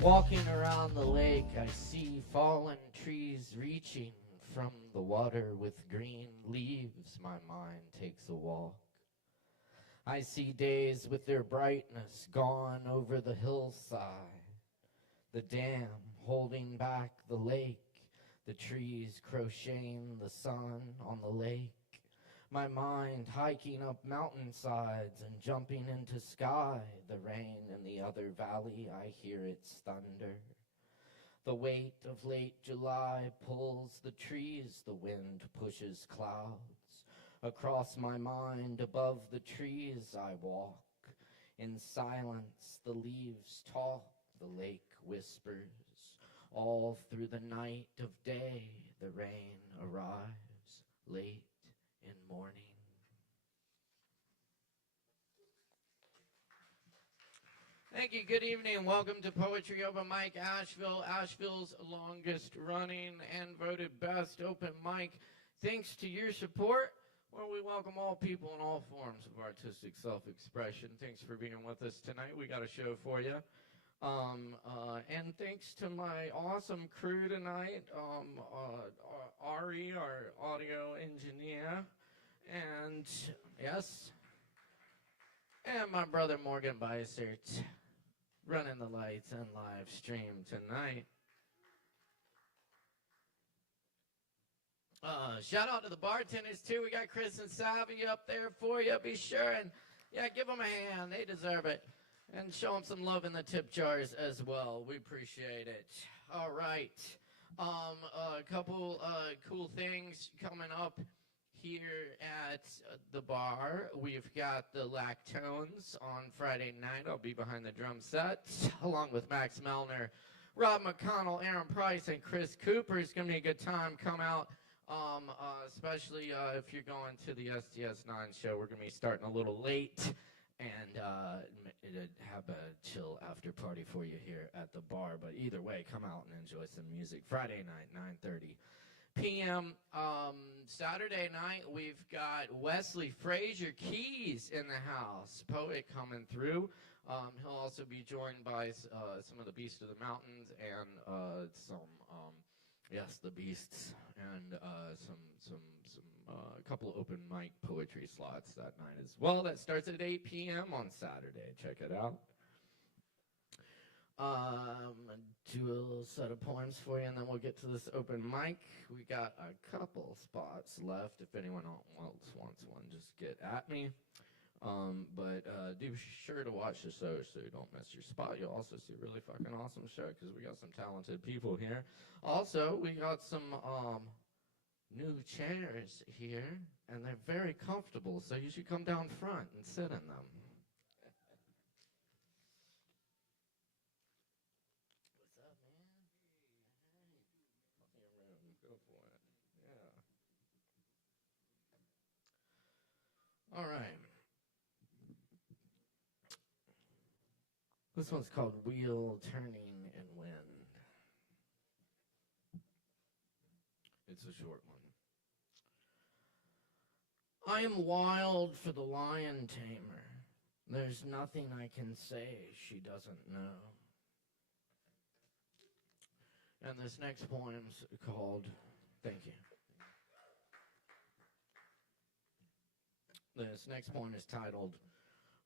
Walking around the lake, I see fallen trees reaching from the water with green leaves. My mind takes a walk. I see days with their brightness gone over the hillside. The dam holding back the lake, the trees crocheting the sun on the lake. My mind hiking up mountainsides and jumping into sky. The rain in the other valley, I hear its thunder. The weight of late July pulls the trees, the wind pushes clouds. Across my mind, above the trees I walk. In silence, the leaves talk, the lake whispers. All through the night of day, the rain arrives late in morning. Thank you. Good evening. Welcome to Poetry Open Mic Asheville, Asheville's longest running and voted best open mic. Thanks to your support, where we welcome all people in all forms of artistic self-expression. Thanks for being with us tonight. We got a show for you. And thanks to my awesome crew tonight, Ari, our audio engineer, and yes, and my brother Morgan Beissert, running the lights and live stream tonight. Shout out to the bartenders too. We got Chris and Savvy up there for you. Be sure and give them a hand. They deserve it. And show them some love in the tip jars as well. We appreciate it. All right. A couple cool things coming up here at the bar. We've got the Lactones on Friday night. I'll be behind the drum set, along with Max Melner, Rob McConnell, Aaron Price, and Chris Cooper. It's going to be a good time. Come out, especially if you're going to the STS 9 show. We're going to be starting a little late. And have a chill after party for you here at the bar. But either way, come out and enjoy some music. Friday night, 9:30 p.m. Saturday night, we've got Wesley Frazier Keys in the house, poet coming through. He'll also be joined by some of the Beasts of the Mountains and the Beasts, and a couple of open mic poetry slots that night as well. That starts at 8 p.m. on Saturday. Check it out. Do a little set of poems for you, and then we'll get to this open mic. We got a couple spots left. If anyone else wants one, just get at me. But do sure to watch the show so you don't miss your spot. You'll also see a really fucking awesome show because we got some talented people here. Also, we got some new chairs here, and they're very comfortable, so you should come down front and sit in them. What's up, man? Hey. Plenty of room. Go for it. Yeah. All right. This one's called Wheel Turning in Wind. It's a short one. I am wild for the lion tamer. There's nothing I can say she doesn't know. And this next poem's called, thank you. This next poem is titled,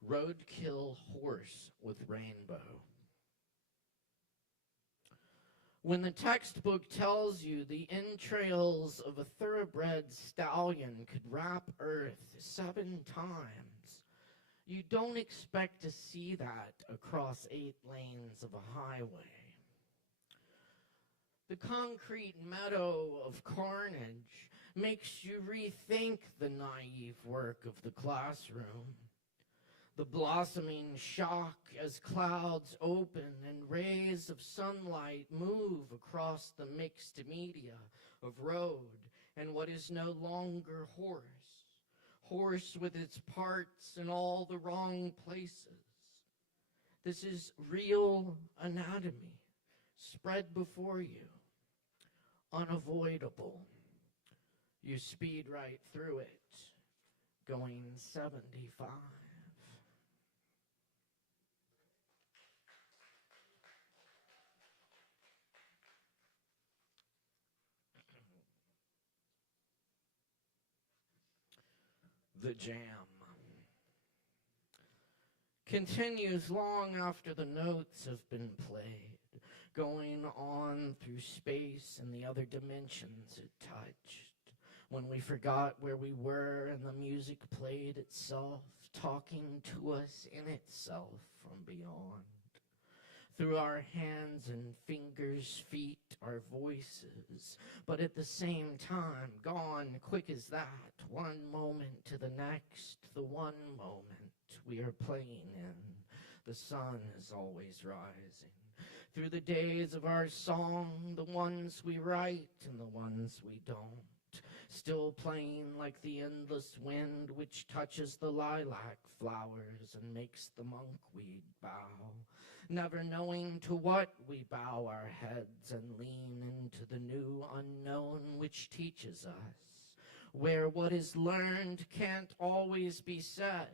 Roadkill Horse with Rainbow. When the textbook tells you the entrails of a thoroughbred stallion could wrap Earth 7 times, you don't expect to see that across 8 lanes of a highway. The concrete meadow of carnage makes you rethink the naive work of the classroom. The blossoming shock as clouds open and rays of sunlight move across the mixed media of road and what is no longer horse. Horse with its parts in all the wrong places. This is real anatomy spread before you, unavoidable. You speed right through it, going 75. The jam continues long after the notes have been played, going on through space and the other dimensions it touched. When we forgot where we were and the music played itself, talking to us in itself from beyond. Through our hands and fingers, feet, our voices, but at the same time, gone quick as that, one moment to the next, the one moment we are playing in. The sun is always rising. Through the days of our song, the ones we write and the ones we don't, still playing like the endless wind which touches the lilac flowers and makes the monkweed bow. Never knowing to what we bow our heads and lean into the new unknown which teaches us, where what is learned can't always be said,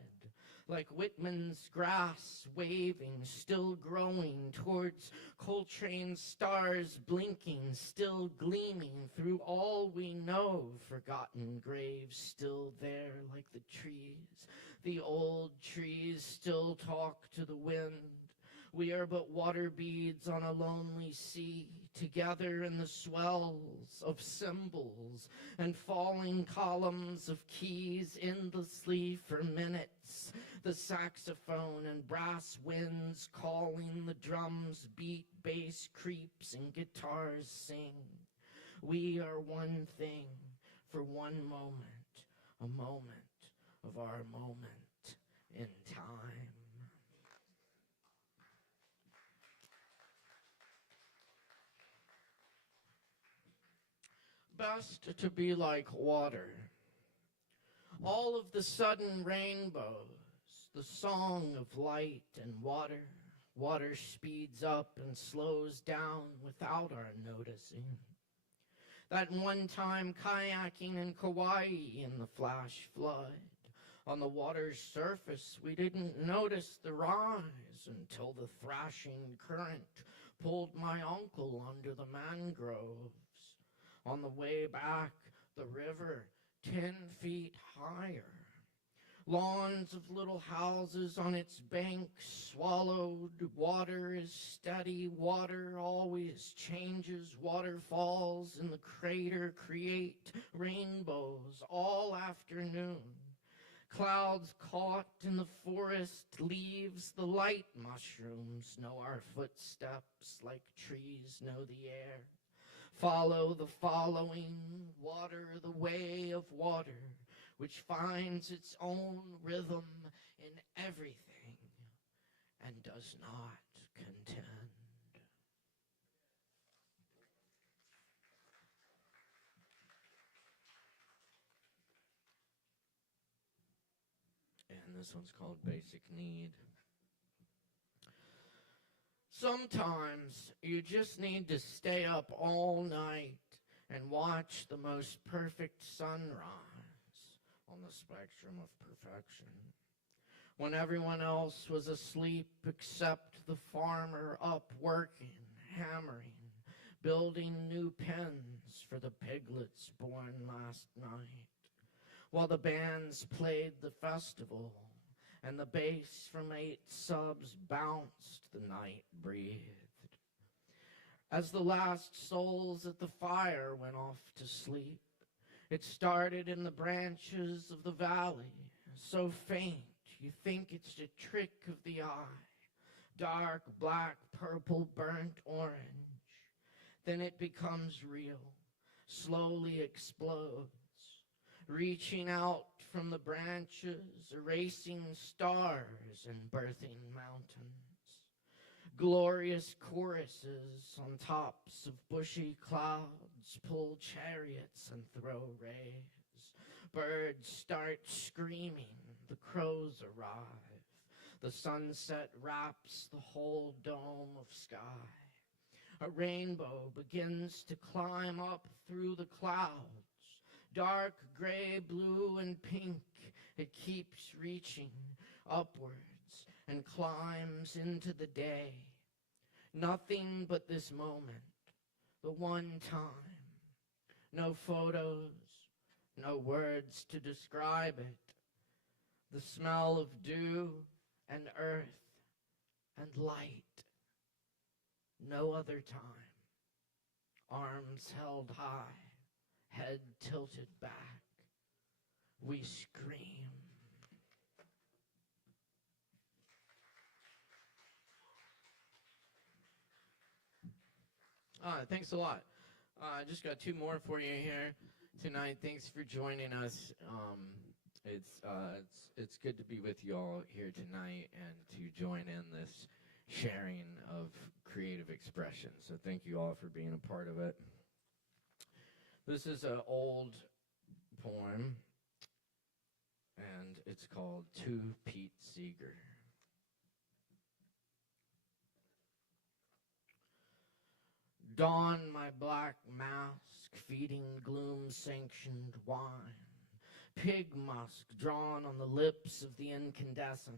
like Whitman's grass waving, still growing towards Coltrane's stars blinking, still gleaming through all we know, forgotten graves still there like the trees. The old trees still talk to the wind. We are but water beads on a lonely sea, together in the swells of cymbals and falling columns of keys endlessly for minutes. The saxophone and brass winds calling, the drums beat, bass creeps, and guitars sing. We are one thing for one moment, a moment of our moment in time. Best to be like water. All of the sudden rainbows, the song of light and water. Water speeds up and slows down without our noticing. That one time kayaking in Kauai in the flash flood. On the water's surface, we didn't notice the rise until the thrashing current pulled my uncle under the mangroves. On the way back, the river 10 feet higher. Lawns of little houses on its banks swallowed. Water is steady. Water always changes. Waterfalls in the crater create rainbows all afternoon. Clouds caught in the forest leaves, the light mushrooms know our footsteps like trees know the air. Follow the following, water the way of water, which finds its own rhythm in everything and does not contend. And this one's called Basic Need. Sometimes you just need to stay up all night and watch the most perfect sunrise on the spectrum of perfection. When everyone else was asleep except the farmer up working, hammering, building new pens for the piglets born last night, while the bands played the festival and the bass from 8 subs bounced, the night breathed. As the last souls at the fire went off to sleep, it started in the branches of the valley, so faint you think it's a trick of the eye, dark, black, purple, burnt orange. Then it becomes real, slowly explodes, reaching out from the branches, erasing stars and birthing mountains. Glorious choruses on tops of bushy clouds pull chariots and throw rays. Birds start screaming, the crows arrive. The sunset wraps the whole dome of sky. A rainbow begins to climb up through the clouds. Dark gray, blue, and pink, it keeps reaching upwards and climbs into the day. Nothing but this moment, the one time. No photos, no words to describe it. the smell of dew and earth and light. No other time. Arms held high, head tilted back. We scream. Thanks a lot. I just got two more for you here tonight. Thanks for joining us. It's good to be with you all here tonight and to join in this sharing of creative expression. So thank you all for being a part of it. This is an old poem, and it's called To Pete Seeger. Don my black mask, feeding gloom-sanctioned wine. Pig musk drawn on the lips of the incandescent.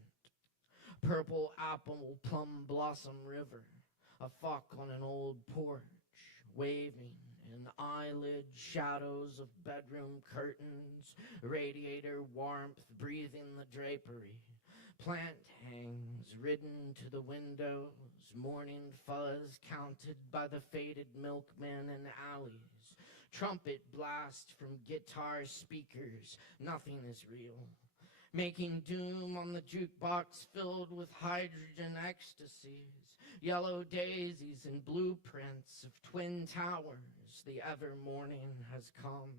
Purple apple plum blossom river. A fuck on an old porch, waving in eyelid shadows of bedroom curtains. Radiator warmth breathing the drapery. Plant hangs ridden to the windows, morning fuzz counted by the faded milkmen in alleys. Trumpet blast from guitar speakers, nothing is real. Making doom on the jukebox filled with hydrogen ecstasies. Yellow daisies and blueprints of twin towers, the ever morning has come.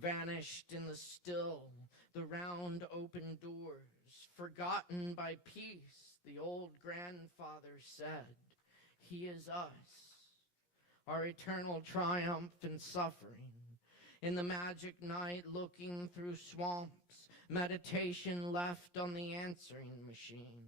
Vanished in the still, the round open doors. Forgotten by peace, the old grandfather said, he is us, our eternal triumph and suffering. In the magic night, looking through swamps, meditation left on the answering machine.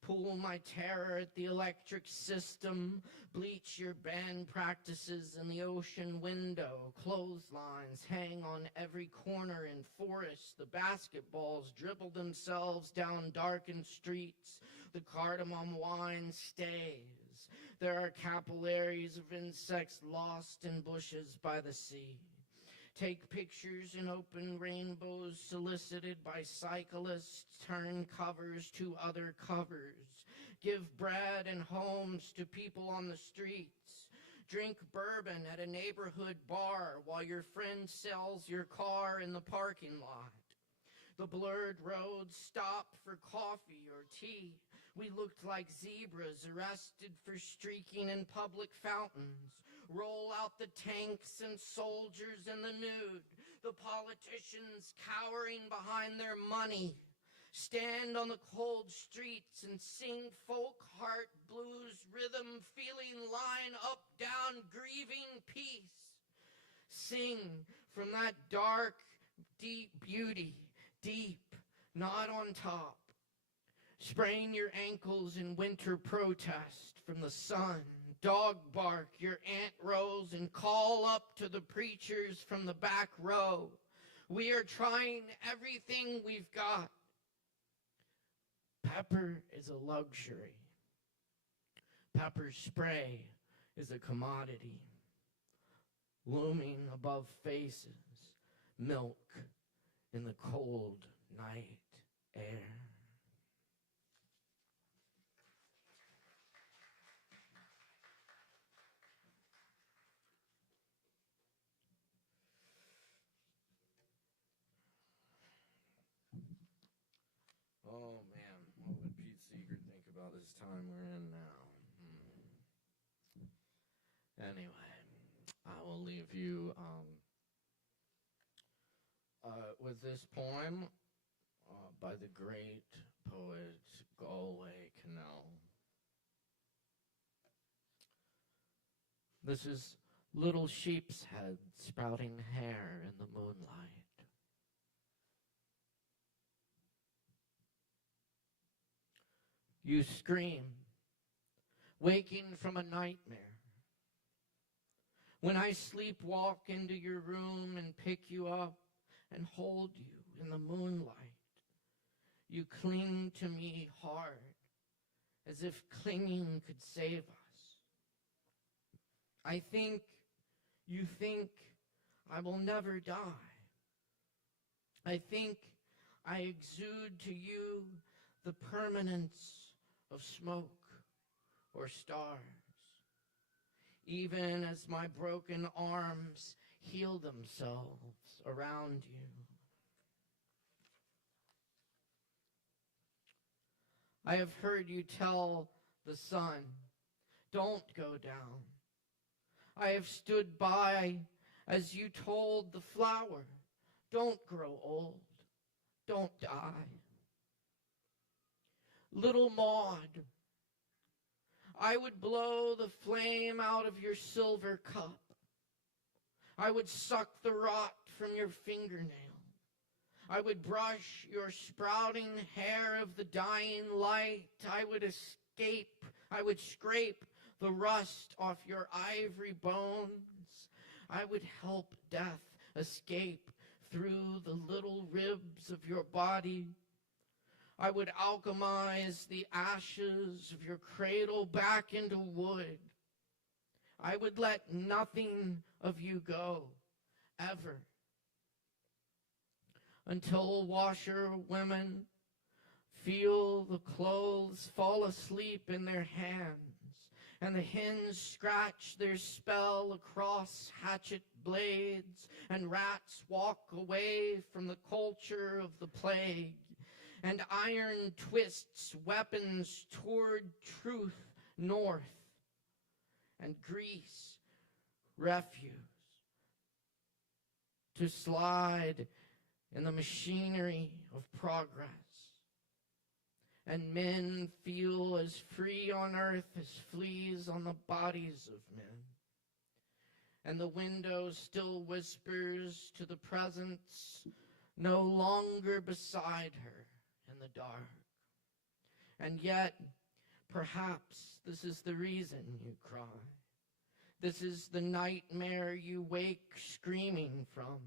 Pool my terror at the electric system, bleach your band practices in the ocean window, clotheslines hang on every corner in forests, the basketballs dribble themselves down darkened streets, the cardamom wine stays. There are capillaries of insects lost in bushes by the sea. Take pictures in open rainbows solicited by cyclists, turn covers to other covers. Give bread and homes to people on the streets. Drink bourbon at a neighborhood bar while your friend sells your car in the parking lot. The blurred roads stop for coffee or tea. We looked like zebras arrested for streaking in public fountains. Roll out the tanks and soldiers in the nude, the politicians cowering behind their money. Stand on the cold streets and sing folk heart blues rhythm, feeling line up, down, grieving peace. Sing from that dark, deep beauty, deep, not on top. Sprain your ankles in winter protest from the sun. Dog bark your ant rows and call up to the preachers from the back row. We are trying everything we've got. Pepper is a luxury. Pepper spray is a commodity. Looming above faces, milk in the cold night air. Oh, man, what would Pete Seeger think about this time we're in now? Anyway, I will leave you with this poem by the great poet Galway Kinnell. This is little sheep's head sprouting hair in the moonlight. You scream, waking from a nightmare. When I sleepwalk into your room and pick you up and hold you in the moonlight, you cling to me hard, as if clinging could save us. I think you think I will never die. I think I exude to you the permanence of smoke or stars, even as my broken arms heal themselves around you. I have heard you tell the sun, don't go down. I have stood by as you told the flower, don't grow old, don't die. Little Maud, I would blow the flame out of your silver cup. I would suck the rot from your fingernail. I would brush your sprouting hair of the dying light. I would scrape the rust off your ivory bones. I would help death escape through the little ribs of your body. I would alchemize the ashes of your cradle back into wood. I would let nothing of you go, ever, until washerwomen feel the clothes fall asleep in their hands, and the hens scratch their spell across hatchet blades, and rats walk away from the culture of the plague, and iron twists weapons toward truth north, and grease refuse to slide in the machinery of progress. And men feel as free on earth as fleas on the bodies of men. And the window still whispers to the presence no longer beside her in the dark. And yet, perhaps this is the reason you cry. This is the nightmare you wake screaming from,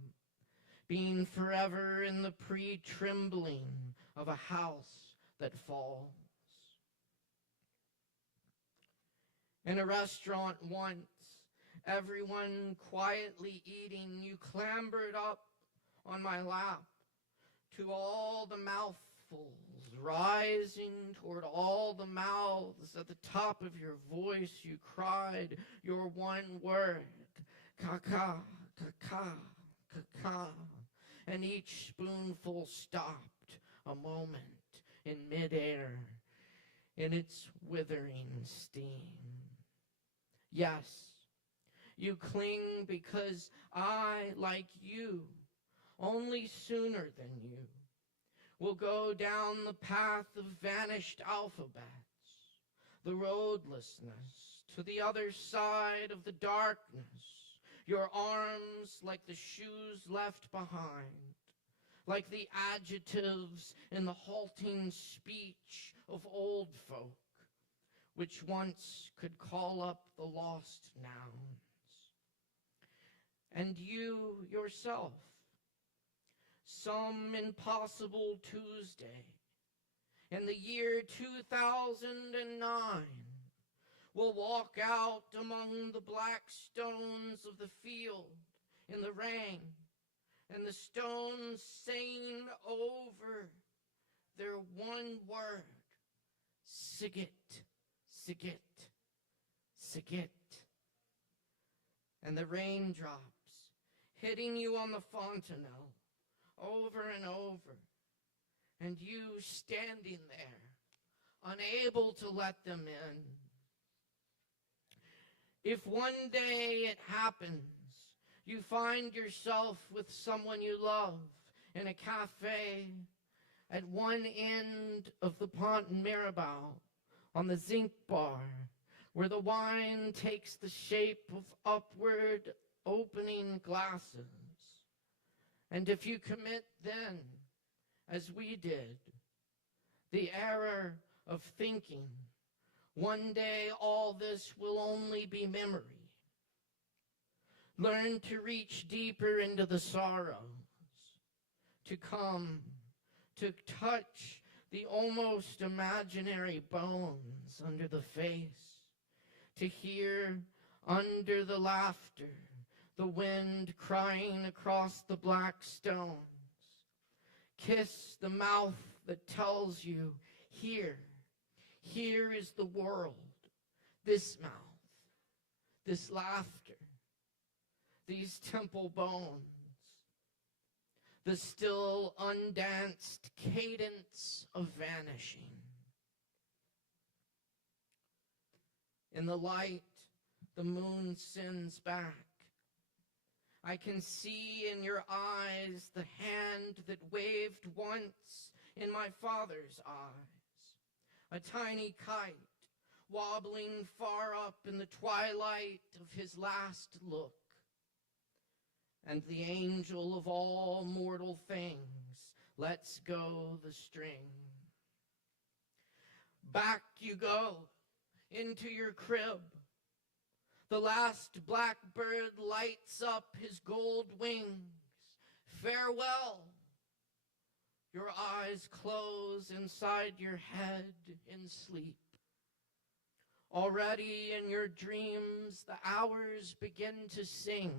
being forever in the pre-trembling of a house that falls. In a restaurant once, everyone quietly eating, you clambered up on my lap to all the mouthfuls, rising toward all the mouths. At the top of your voice, you cried your one word, "Kaka, kaka, kaka," and each spoonful stopped a moment in midair in its withering steam. Yes, you cling because I, like you, only sooner than you, will go down the path of vanished alphabets, the roadlessness, to the other side of the darkness, your arms like the shoes left behind, like the adjectives in the halting speech of old folk, which once could call up the lost nouns. And you yourself, some impossible Tuesday in the year 2009, will walk out among the black stones of the field in the rain, and the stones saying over their one word, Sigit, Sigit, Sigit. And the raindrops hitting you on the fontanelle over and over, and you standing there, unable to let them in. If one day it happens, you find yourself with someone you love in a cafe at one end of the Pont Mirabeau on the zinc bar, where the wine takes the shape of upward opening glasses. And if you commit then, as we did, the error of thinking, one day all this will only be memory, learn to reach deeper into the sorrows, to come, to touch the almost imaginary bones under the face, to hear under the laughter the wind crying across the black stones. Kiss the mouth that tells you, here is the world, this mouth, this laughter, these temple bones, the still undanced cadence of vanishing. In the light, the moon sends back. I can see in your eyes the hand that waved once in my father's eyes. A tiny kite wobbling far up in the twilight of his last look. And the angel of all mortal things lets go the string. Back you go into your crib. The last blackbird lights up his gold wings. Farewell. Your eyes close inside your head in sleep. Already in your dreams, the hours begin to sing.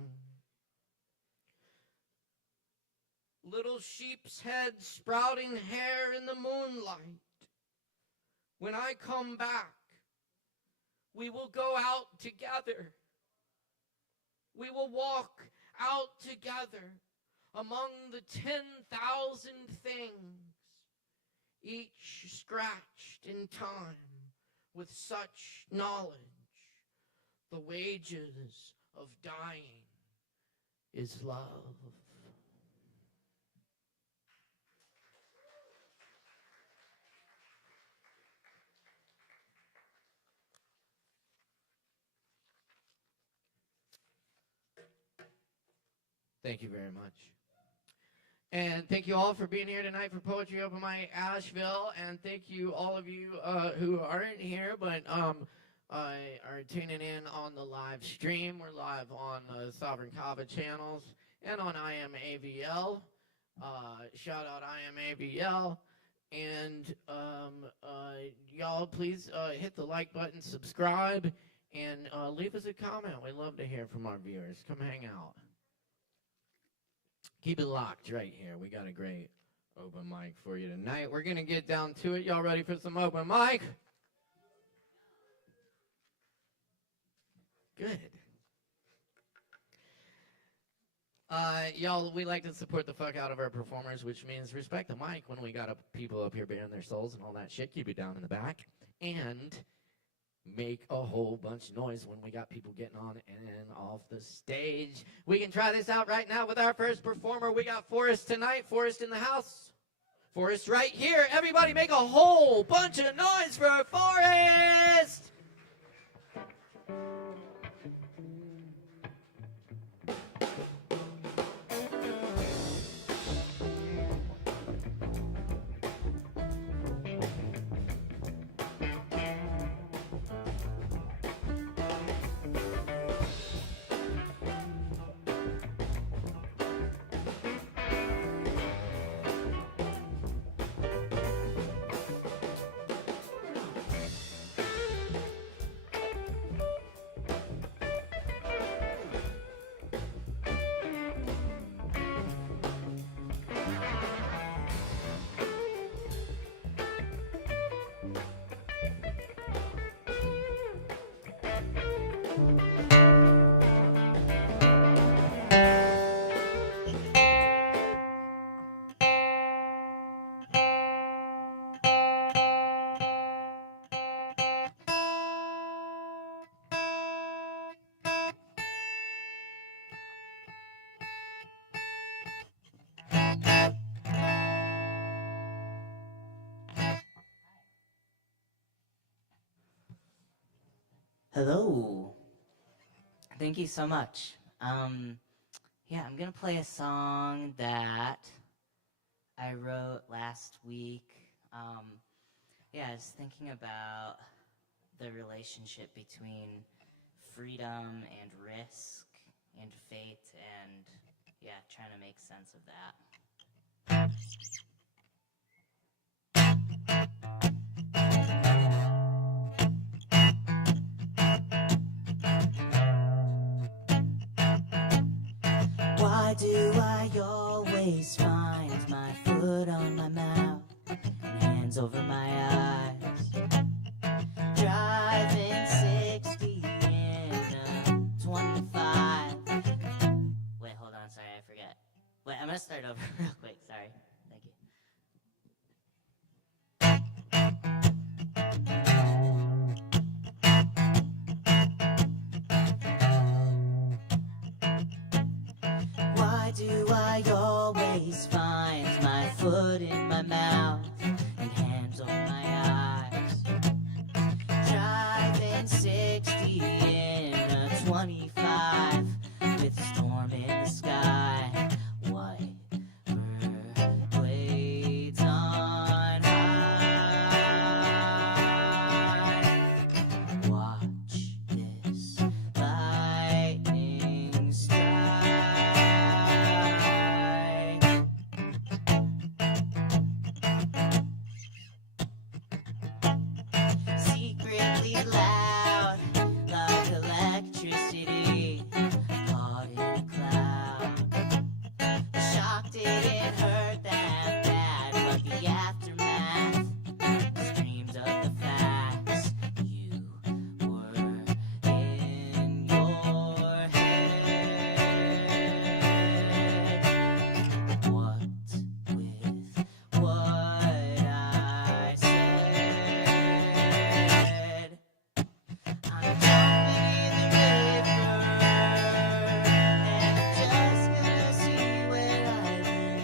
Little sheep's heads sprouting hair in the moonlight. When I come back, we will go out together. We will walk out together among the 10,000 things, each scratched in time with such knowledge. The wages of dying is love. Thank you very much. And thank you all for being here tonight for Poetry Open Mic Asheville. And thank you all of you who aren't here but are tuning in on the live stream. We're live on the Sovereign Kava channels and on IMAVL. Shout out IMAVL. And y'all please hit the like button, subscribe, and leave us a comment. We'd love to hear from our viewers. Come hang out. Keep it locked right here. We got a great open mic for you tonight. We're going to get down to it. Y'all ready for some open mic? Good. Y'all, we like to support the fuck out of our performers, which means respect the mic when we got people up here bearing their souls and all that shit. Keep it down in the back. And make a whole bunch of noise when we got people getting on and off the stage. We can try this out right now with our first performer. We got Forrest tonight. Forrest in the house. Forrest right here. Everybody make a whole bunch of noise for Forrest! Hello. Thank you so much. Yeah, I'm gonna play a song that I wrote last week. Yeah, I was thinking about the relationship between freedom and risk and fate and, yeah, trying to make sense of that. Why do I always find finds my foot on my mouth and hands over my eyes. Driving 60 in a 25. Wait, hold on, sorry, I forget. Wait, I'm gonna start over real quick, sorry. Thank you. Why do I always find my foot in my mouth and hands over my eyes? Driving 60 in a 25 with a storm in the sky. White blades on high. Watch this lightning strike. Secretly loud, like electricity, caught in a cloud. The shock didn't hurt that bad, but the aftermath screams of the facts. You were in your head. What with what I said? I'm jumping in the river, and I'm just gonna see where I land.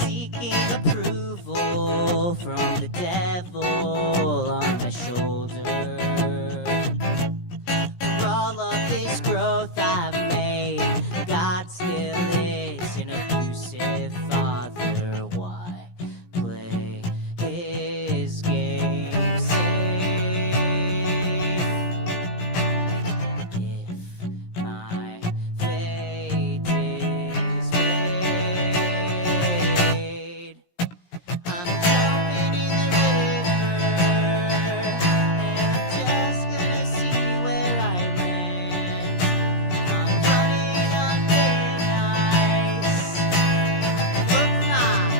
Seeking approval from the devil on my shoulder. For all of this growth I've made, God still is an abusive father. Why play his game safe? If my fate is made, I'm jumping in the river, and I'm just gonna see where I land. I'm running on thin ice. Look not,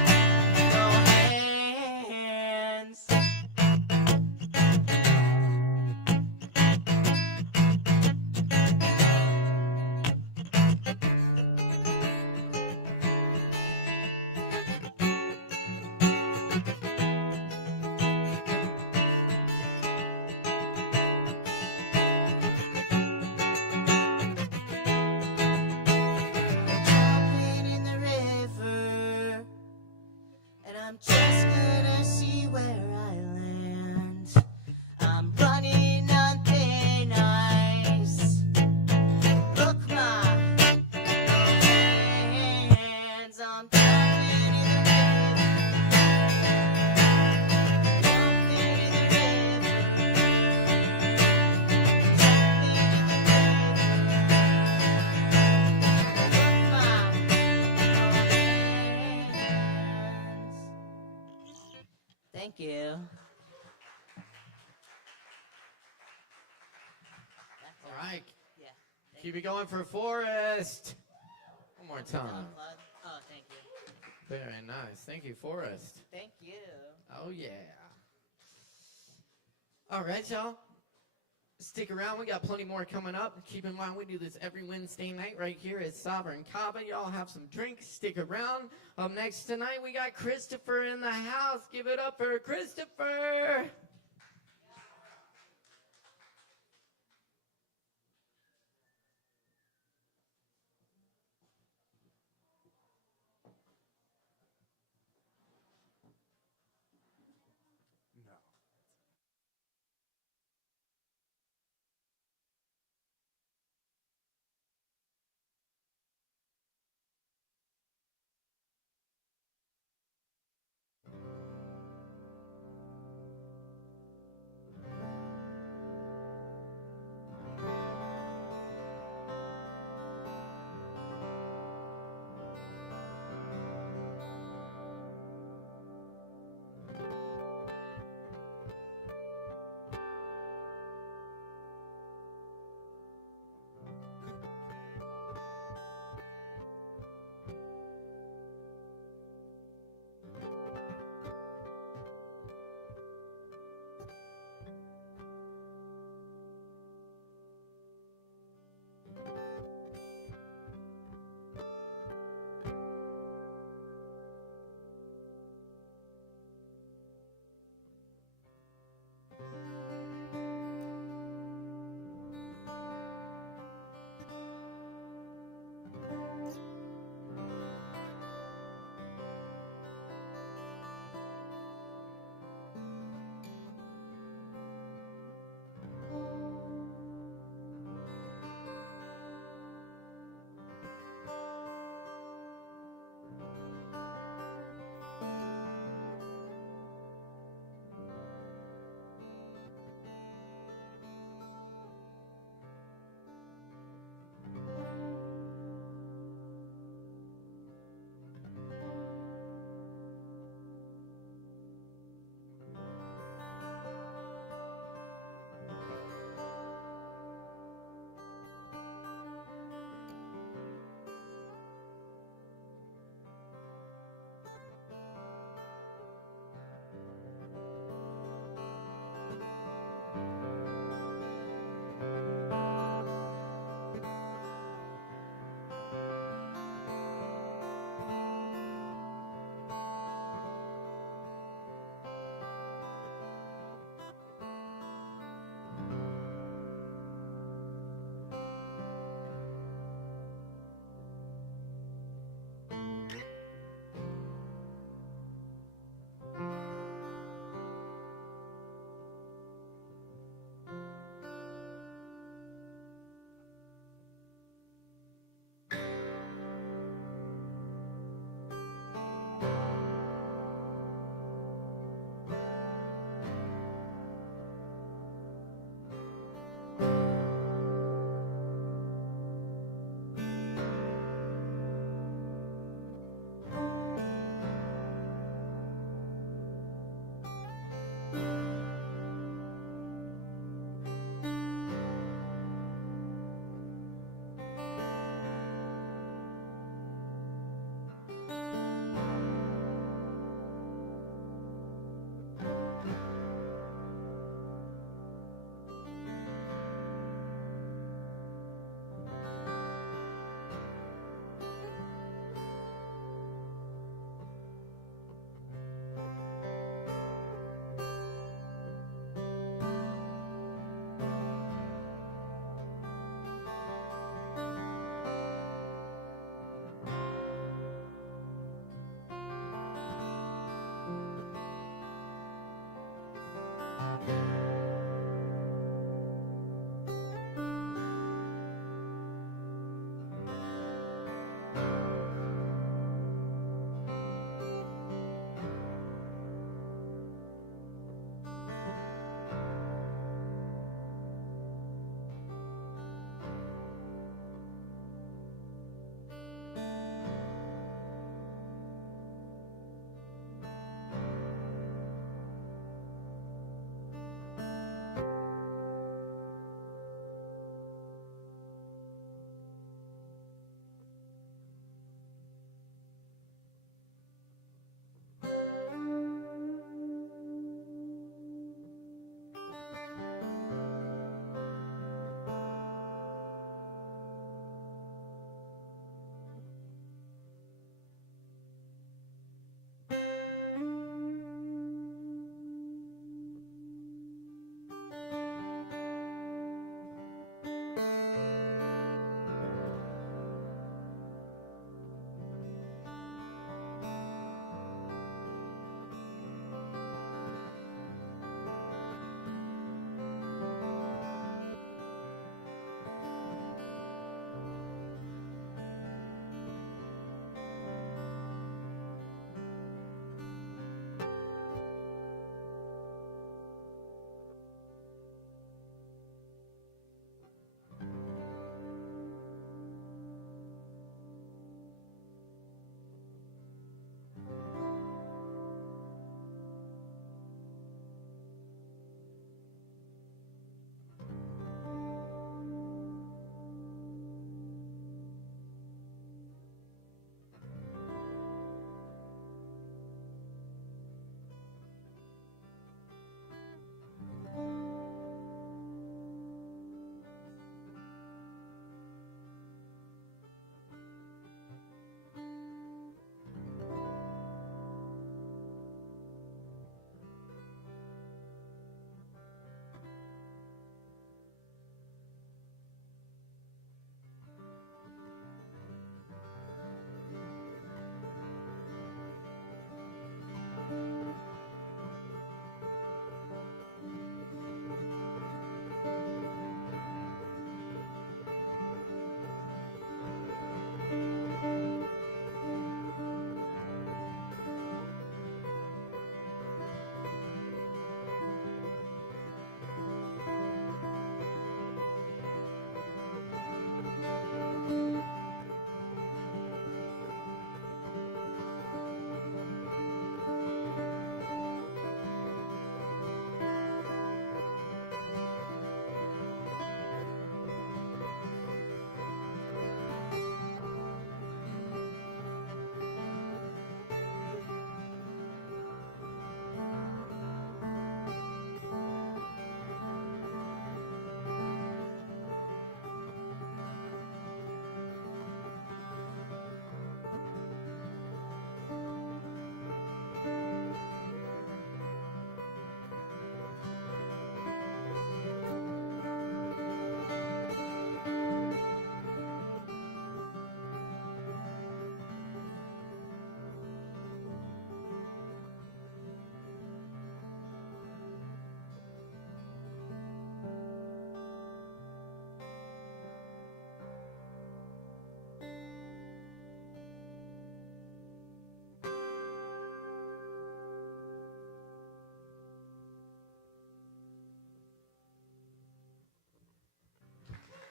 no hands. Jumping in the river, and I'm just gonna see where I land. I'm running on thin ice. Look my hands. I'm jumping in the river. Jumping in the river. Jumping in the river. Thank you. All right. Yeah. Keep it going for Forrest. One more time. Unplug. Oh, thank you. Very nice. Thank you, Forrest. Thank you. Oh, yeah. All right, y'all. Stick around. We got plenty more coming up. Keep in mind, we do this every Wednesday night right here at Sovereign Kava. Y'all have some drinks. Stick around. Up next tonight, we got Christopher in the house. Give it up for Christopher.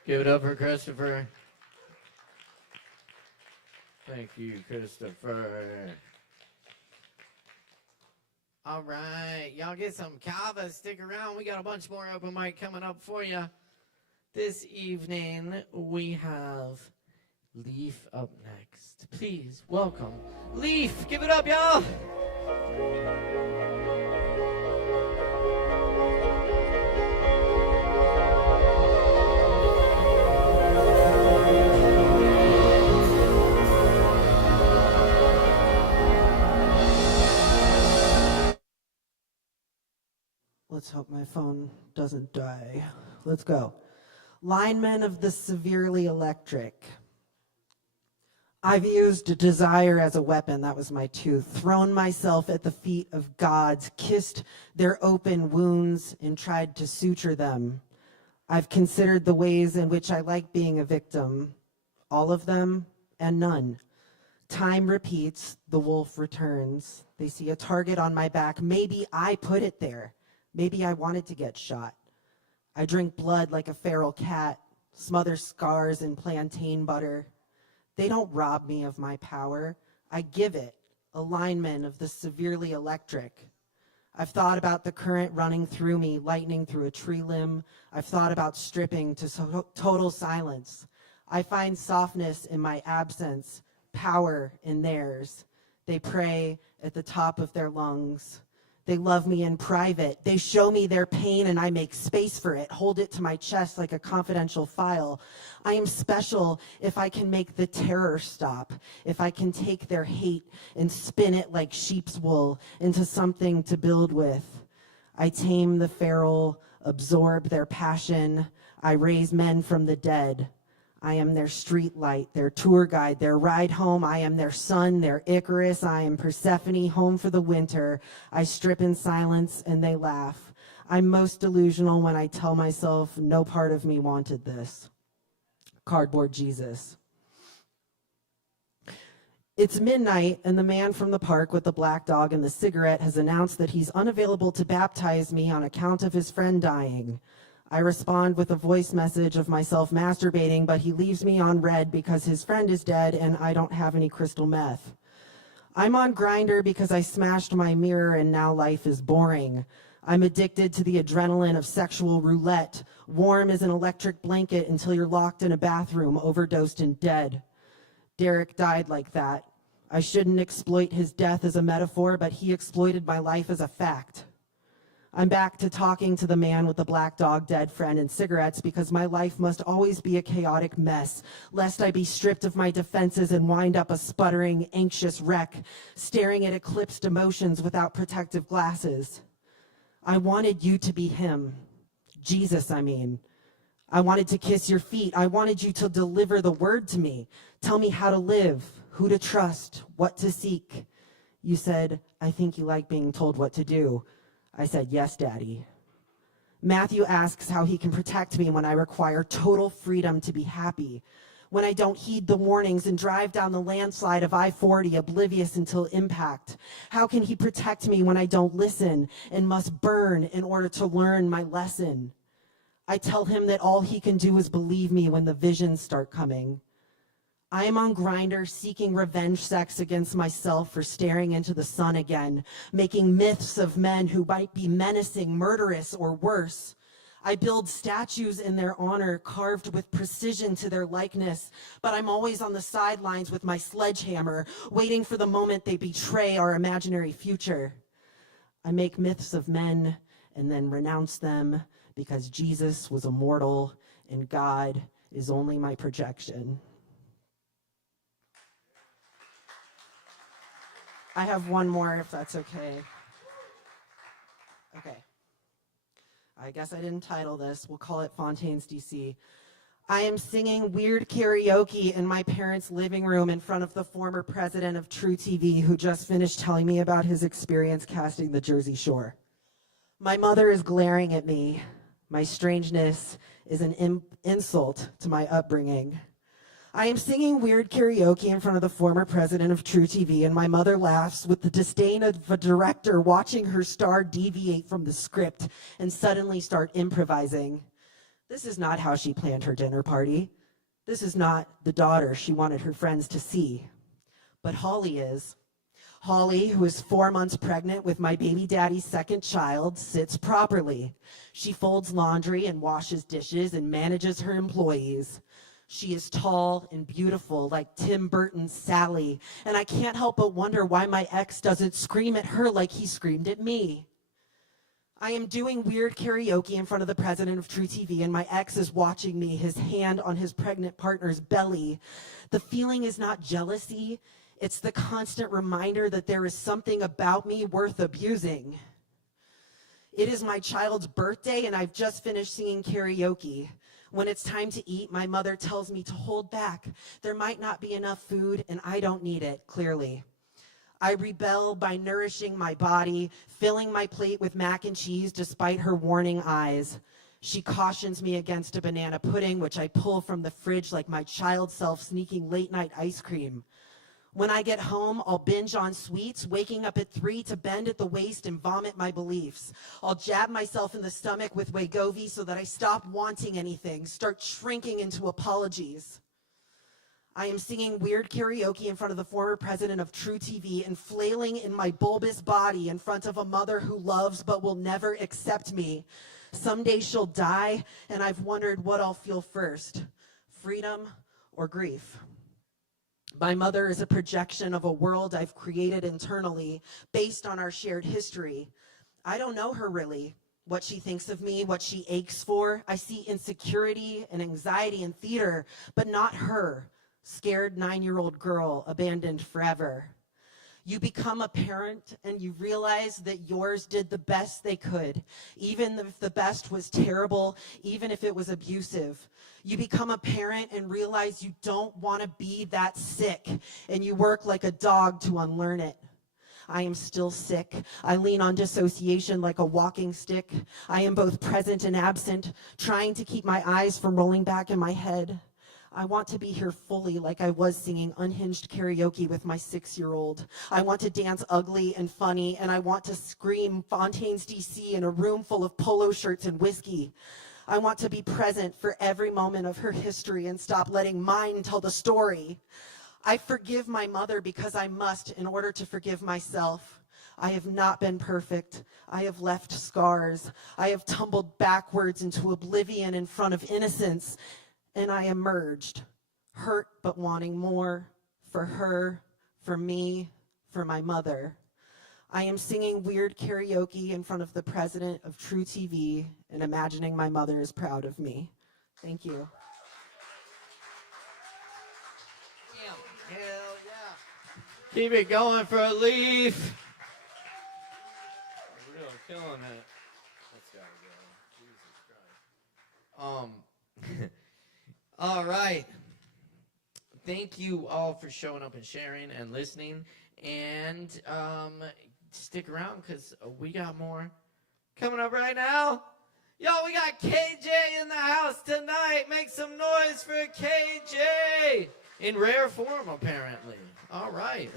Give it up for Christopher. Thank you, Christopher. All right, y'all get some Kava. Stick around. We got a bunch more open mic coming up for you. This evening, we have Leaf up next. Please welcome Leaf. Give it up, y'all. Let's hope my phone doesn't die. Let's go. Linemen of the severely electric. I've used desire as a weapon, that was my tooth, thrown myself at the feet of gods, kissed their open wounds and tried to suture them. I've considered the ways in which I like being a victim, all of them and none. Time repeats, the wolf returns. They see a target on my back. Maybe I put it there. Maybe I wanted to get shot. I drink blood like a feral cat, smother scars in plantain butter. They don't rob me of my power. I give it, a lineman of the severely electric. I've thought about the current running through me, lightning through a tree limb. I've thought about stripping to total silence. I find softness in my absence, power in theirs. They pray at the top of their lungs. They love me in private. They show me their pain and I make space for it, hold it to my chest like a confidential file. I am special if I can make the terror stop, if I can take their hate and spin it like sheep's wool into something to build with. I tame the feral, absorb their passion. I raise men from the dead. I am their street light, their tour guide, their ride home. I am their sun, their Icarus. I am Persephone, home for the winter. I strip in silence and they laugh. I'm most delusional when I tell myself no part of me wanted this. Cardboard Jesus. It's midnight and the man from the park with the black dog and the cigarette has announced that he's unavailable to baptize me on account of his friend dying. I respond with a voice message of myself masturbating, but he leaves me on red because his friend is dead and I don't have any crystal meth. I'm on Grindr because I smashed my mirror and now life is boring. I'm addicted to the adrenaline of sexual roulette, warm as an electric blanket until you're locked in a bathroom, overdosed and dead. Derek died like that. I shouldn't exploit his death as a metaphor, but he exploited my life as a fact. I'm back to talking to the man with the black dog, dead friend, and cigarettes because my life must always be a chaotic mess, lest I be stripped of my defenses and wind up a sputtering, anxious wreck, staring at eclipsed emotions without protective glasses. I wanted you to be him. Jesus, I mean. I wanted to kiss your feet. I wanted you to deliver the word to me. Tell me how to live, who to trust, what to seek. You said, I think you like being told what to do. I said, yes, Daddy. Matthew asks how he can protect me when I require total freedom to be happy, when I don't heed the warnings and drive down the landslide of I-40 oblivious until impact. How can he protect me when I don't listen and must burn in order to learn my lesson? I tell him that all he can do is believe me when the visions start coming. I am on Grindr seeking revenge sex against myself for staring into the sun again, making myths of men who might be menacing, murderous, or worse. I build statues in their honor, carved with precision to their likeness, but I'm always on the sidelines with my sledgehammer, waiting for the moment they betray our imaginary future. I make myths of men and then renounce them because Jesus was immortal and God is only my projection. I have one more, if that's okay. Okay. I guess I didn't title this. We'll call it Fontaine's DC. I am singing weird karaoke in my parents' living room in front of the former president of True TV who just finished telling me about his experience casting the Jersey Shore. My mother is glaring at me. My strangeness is an insult to my upbringing. I am singing weird karaoke in front of the former president of True TV, and my mother laughs with the disdain of a director watching her star deviate from the script and suddenly start improvising. This is not how she planned her dinner party. This is not the daughter she wanted her friends to see. But Holly is. Holly, who is 4 months pregnant with my baby daddy's second child, sits properly. She folds laundry and washes dishes and manages her employees. She is tall and beautiful like Tim Burton's Sally, and I can't help but wonder why my ex doesn't scream at her like he screamed at me. I am doing weird karaoke in front of the president of True TV, and my ex is watching me, his hand on his pregnant partner's belly. The feeling is not jealousy. It's the constant reminder that there is something about me worth abusing. It is my child's birthday, and I've just finished singing karaoke. When it's time to eat, my mother tells me to hold back. There might not be enough food, and I don't need it, clearly. I rebel by nourishing my body, filling my plate with mac and cheese despite her warning eyes. She cautions me against a banana pudding, which I pull from the fridge like my child self sneaking late-night ice cream. When I get home, I'll binge on sweets, waking up at 3 to bend at the waist and vomit my beliefs. I'll jab myself in the stomach with Wegovy so that I stop wanting anything, start shrinking into apologies. I am singing weird karaoke in front of the former president of True TV and flailing in my bulbous body in front of a mother who loves but will never accept me. Someday she'll die, and I've wondered what I'll feel first, freedom or grief. My mother is a projection of a world I've created internally based on our shared history. I don't know her really, what she thinks of me, what she aches for. I see insecurity and anxiety in theater, but not her, scared 9-year-old girl abandoned forever. You become a parent and you realize that yours did the best they could, even if the best was terrible, even if it was abusive. You become a parent and realize you don't want to be that sick, and you work like a dog to unlearn it. I am still sick. I lean on dissociation like a walking stick. I am both present and absent, trying to keep my eyes from rolling back in my head. I want to be here fully like I was singing unhinged karaoke with my 6-year-old. I want to dance ugly and funny, and I want to scream Fontaine's DC in a room full of polo shirts and whiskey. I want to be present for every moment of her history and stop letting mine tell the story. I forgive my mother because I must in order to forgive myself. I have not been perfect. I have left scars. I have tumbled backwards into oblivion in front of innocence. And I emerged, hurt but wanting more, for her, for me, for my mother. I am singing weird karaoke in front of the president of True TV and imagining my mother is proud of me. Thank you. Hell yeah. Keep it going for a leaf. Real killing it. That's gotta go. Jesus Christ. All right. Thank you all for showing up and sharing and listening. And stick around because we got more coming up right now. Yo, we got KJ in the house tonight. Make some noise for KJ. In rare form, apparently. All right.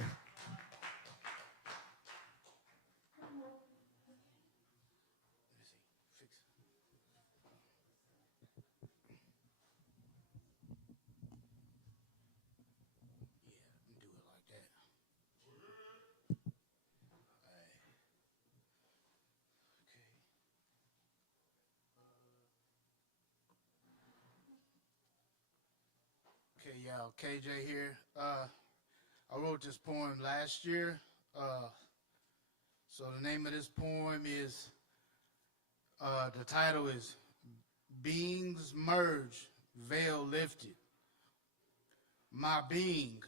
Okay, y'all, KJ here. I wrote this poem last year. So the name of this poem is, the title is Beings Merge, Veil Lifted. My being,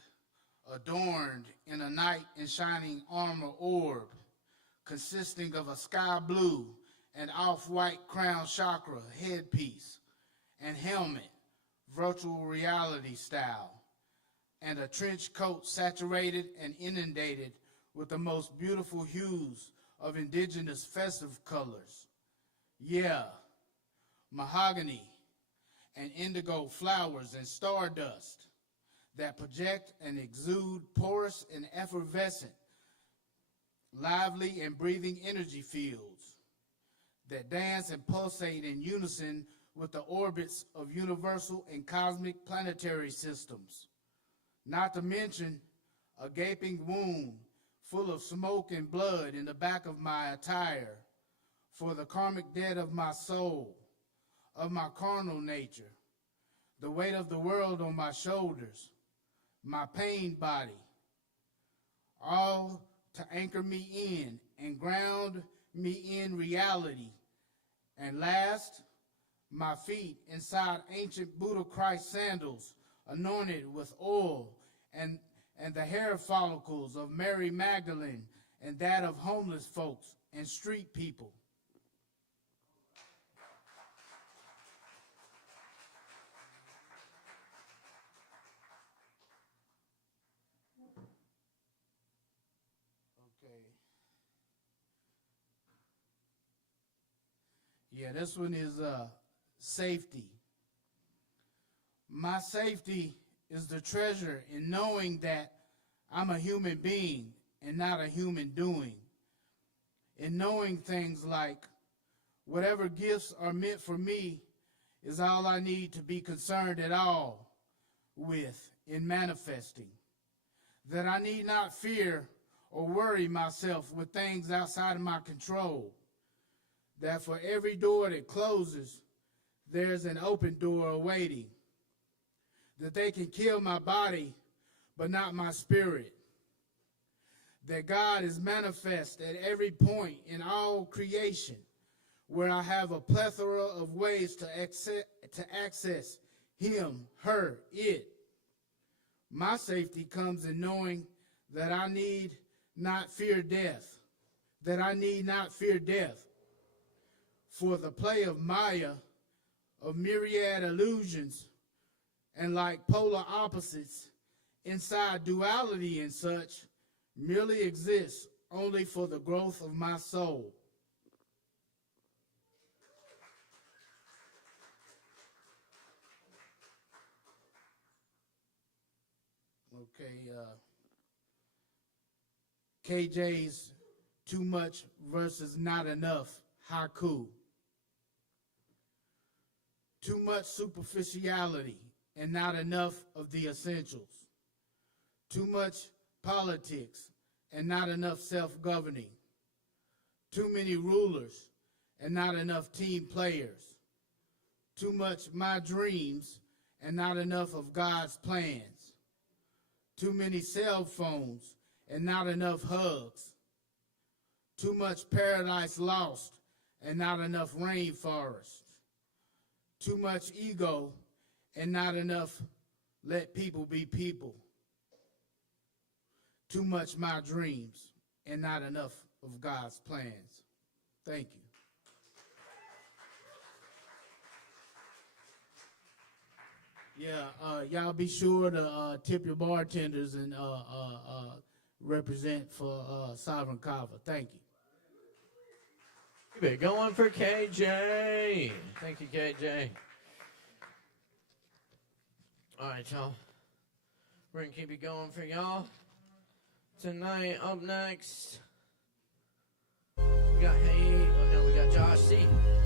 adorned in a night and shining armor orb, consisting of a sky blue and off-white crown chakra headpiece and helmet, virtual reality style, and a trench coat saturated and inundated with the most beautiful hues of indigenous festive colors. Yeah, mahogany and indigo flowers and stardust that project and exude porous and effervescent, lively and breathing energy fields that dance and pulsate in unison with the orbits of universal and cosmic planetary systems. Not to mention a gaping wound full of smoke and blood in the back of my attire for the karmic debt of my soul, of my carnal nature, the weight of the world on my shoulders, my pained body, all to anchor me in and ground me in reality. And last, my feet inside ancient Buddha Christ sandals, anointed with oil and the hair follicles of Mary Magdalene and that of homeless folks and street people. Okay. Yeah, this one is safety. My safety is the treasure in knowing that I'm a human being and not a human doing. In knowing things like whatever gifts are meant for me is all I need to be concerned at all with in manifesting. That I need not fear or worry myself with things outside of my control. That for every door that closes, there's an open door awaiting. That they can kill my body, but not my spirit. That God is manifest at every point in all creation, where I have a plethora of ways to access him, her, it. My safety comes in knowing that I need not fear death, for the play of Maya, of myriad illusions, and like polar opposites, inside duality and such, merely exists only for the growth of my soul. Okay, KJ's too much versus not enough haiku. Too much superficiality and not enough of the essentials. Too much politics and not enough self-governing. Too many rulers and not enough team players. Too much my dreams and not enough of God's plans. Too many cell phones and not enough hugs. Too much paradise lost and not enough rainforest. Too much ego and not enough let people be people. Too much my dreams and not enough of God's plans. Thank you. Yeah, y'all be sure to tip your bartenders and represent for Sovereign Kava. Thank you. Keep it going for KJ. Thank you, KJ. All right, y'all. We're going to keep it going for y'all. Tonight, up next, we got we got Josh C.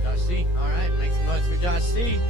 Josh C. All right, make some noise for Josh C.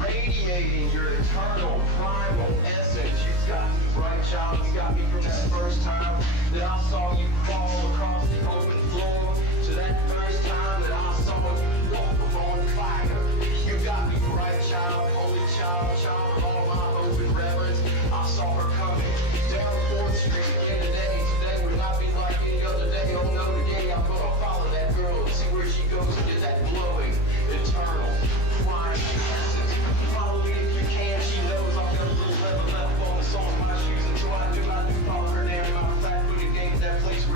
Radiating your eternal, primal essence. You've got me bright, child. You got me from that first time that I saw you crawl across the open floor to that first time that I saw you walk on fire. You got me bright, child, holy child, child of all my hope and reverence. I saw her coming down 4th Street again today. Today would not be like any other day. Oh no, today I'm gonna follow that girl and see where she goes and get that glowing, eternal, primal essence. Follow me if you can. She knows I've got a little leather left on the sole of my shoes. Until I do follow her there. Matter of fact, we can game that place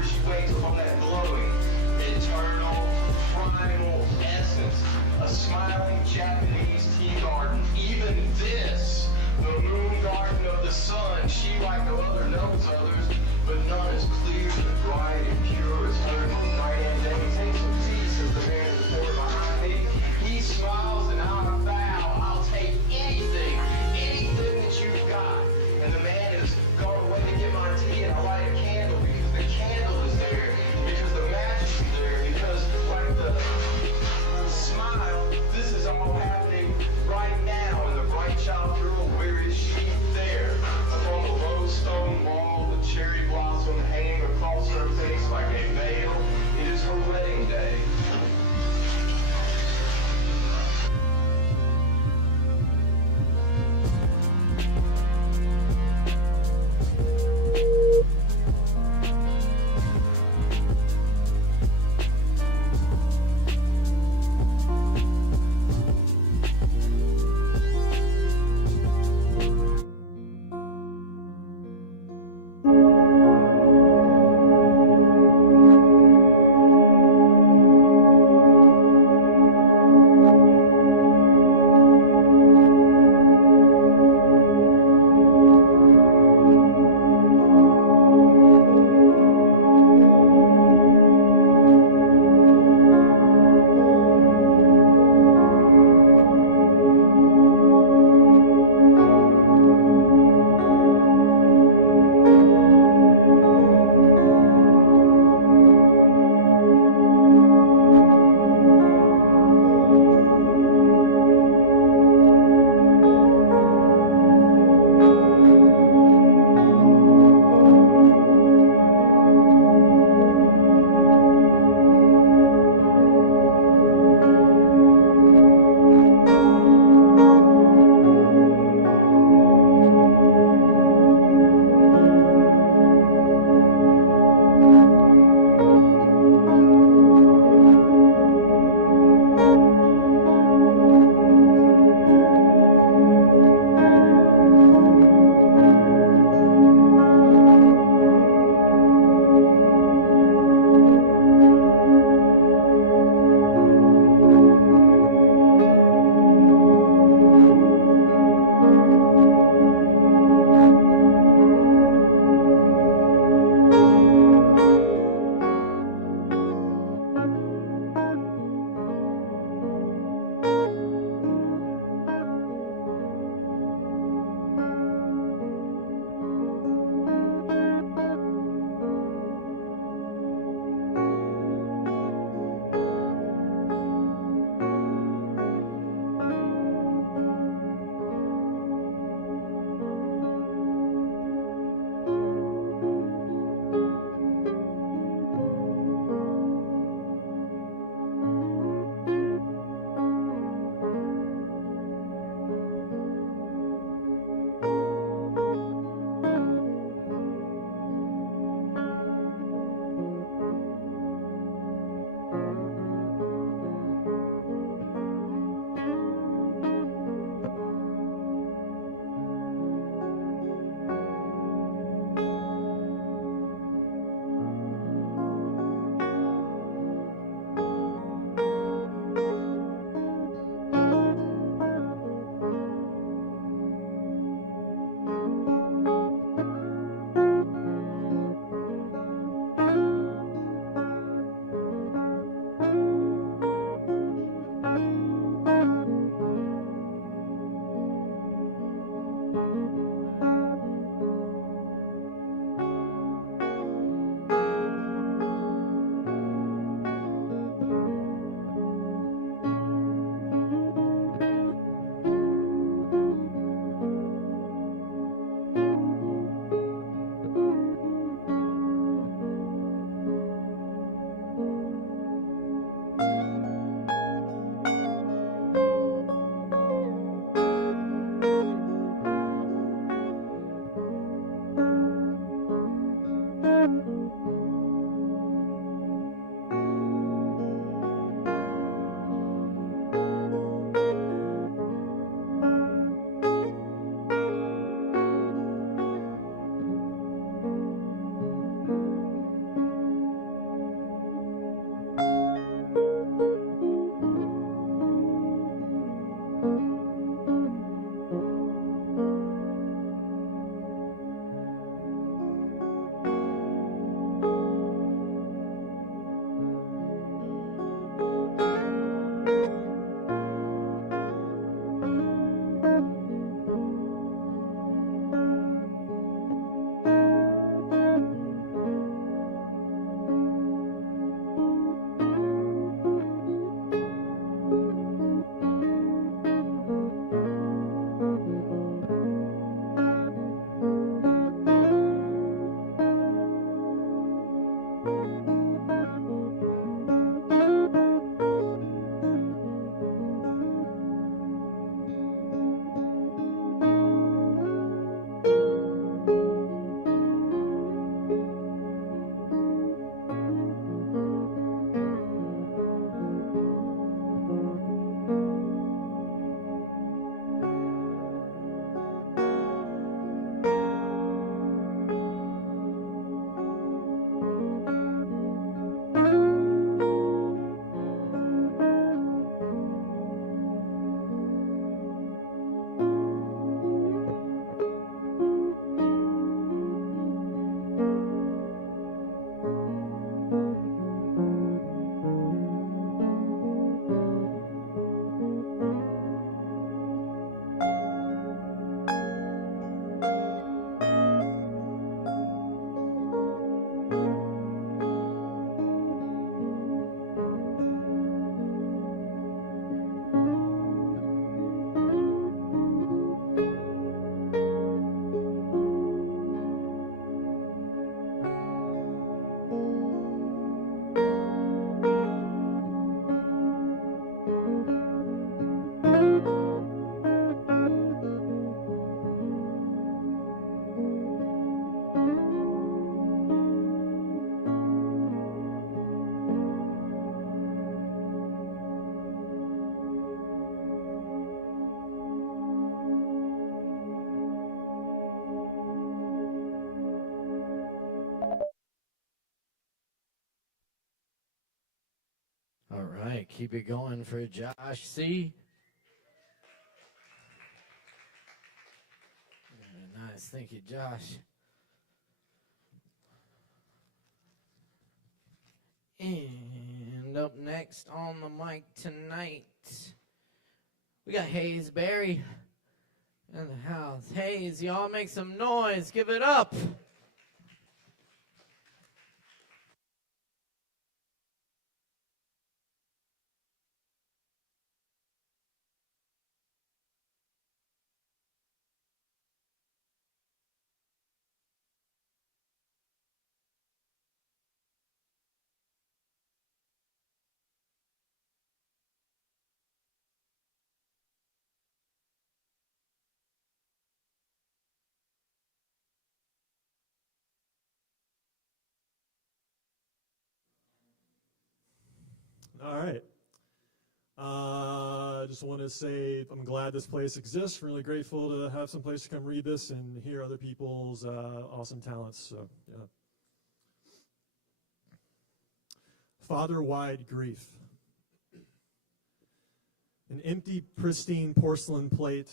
keep it going for Josh C. Very nice. Thank you, Josh. And up next on the mic tonight, we got Hayes Berry in the house. Hayes, y'all make some noise. Give it up. All right. I just want to say I'm glad this place exists. Really grateful to have some place to come read this and hear other people's awesome talents. So, yeah. Father-wide grief. An empty, pristine porcelain plate,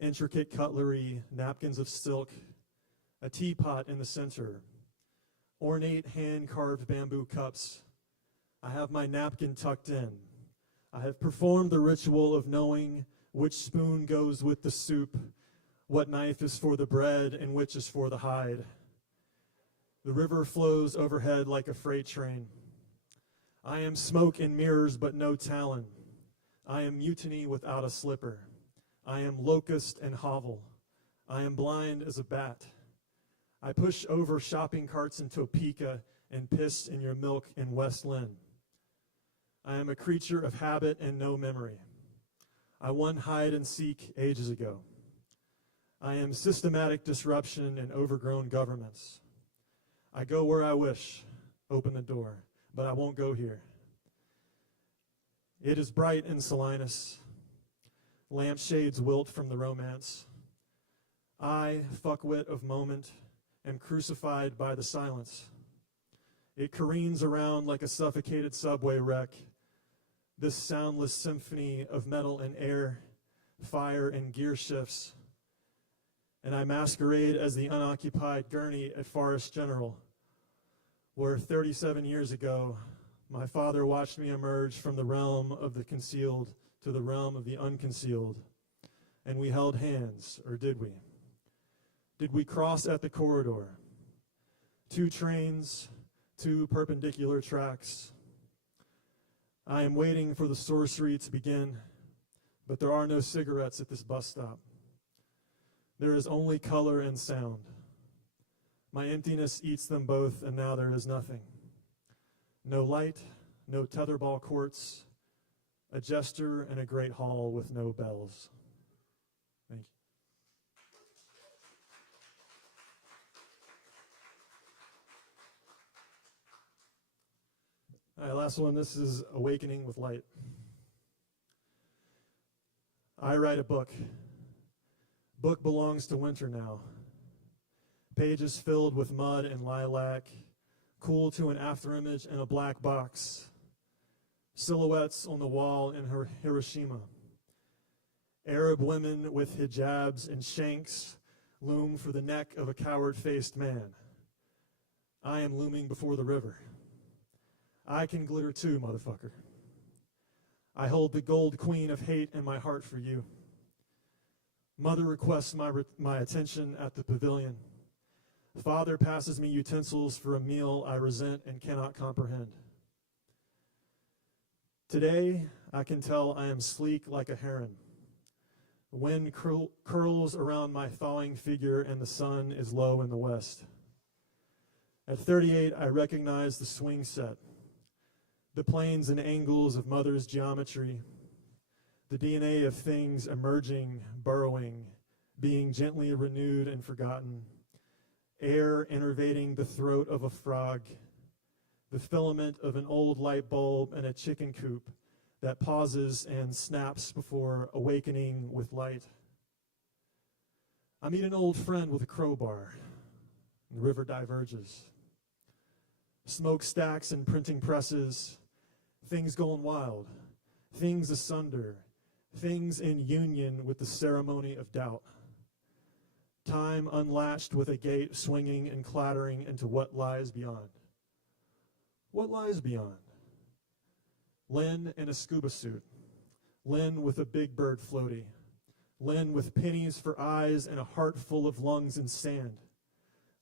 intricate cutlery, napkins of silk, a teapot in the center, ornate hand-carved bamboo cups. I have my napkin tucked in. I have performed the ritual of knowing which spoon goes with the soup, what knife is for the bread, and which is for the hide. The river flows overhead like a freight train. I am smoke and mirrors, but no talon. I am mutiny without a slipper. I am locust and hovel. I am blind as a bat. I push over shopping carts in Topeka and piss in your milk in West Lynn. I am a creature of habit and no memory. I won hide and seek ages ago. I am systematic disruption and overgrown governments. I go where I wish, open the door, but I won't go here. It is bright in Salinas. Lampshades wilt from the romance. I, fuckwit of moment, am crucified by the silence. It careens around like a suffocated subway wreck. This soundless symphony of metal and air, fire and gear shifts. And I masquerade as the unoccupied gurney at Forest General, where 37 years ago, my father watched me emerge from the realm of the concealed to the realm of the unconcealed. And we held hands, or did we? Did we cross at the corridor? 2 trains, 2 perpendicular tracks. I am waiting for the sorcery to begin, but there are no cigarettes at this bus stop. There is only color and sound. My emptiness eats them both, and now there is nothing. No light, no tetherball courts, a jester and a great hall with no bells. Thank you. All right, last one. This is Awakening with Light. I write a book. Book belongs to winter now. Pages filled with mud and lilac, cool to an afterimage in a black box. Silhouettes on the wall in Hiroshima. Arab women with hijabs and shanks loom for the neck of a coward-faced man. I am looming before the river. I can glitter too, motherfucker. I hold the gold queen of hate in my heart for you. Mother requests my attention at the pavilion. Father passes me utensils for a meal I resent and cannot comprehend. Today, I can tell I am sleek like a heron. The wind curls around my thawing figure and the sun is low in the west. At 38, I recognize the swing set, the planes and angles of mother's geometry, the DNA of things emerging, burrowing, being gently renewed and forgotten, air innervating the throat of a frog, the filament of an old light bulb in a chicken coop that pauses and snaps before awakening with light. I meet an old friend with a crowbar. The river diverges. Smokestacks and printing presses, things gone wild, things asunder, things in union with the ceremony of doubt. Time unlatched with a gate swinging and clattering into what lies beyond. What lies beyond? Lynn in a scuba suit. Lynn with a big bird floaty. Lynn with pennies for eyes and a heart full of lungs and sand.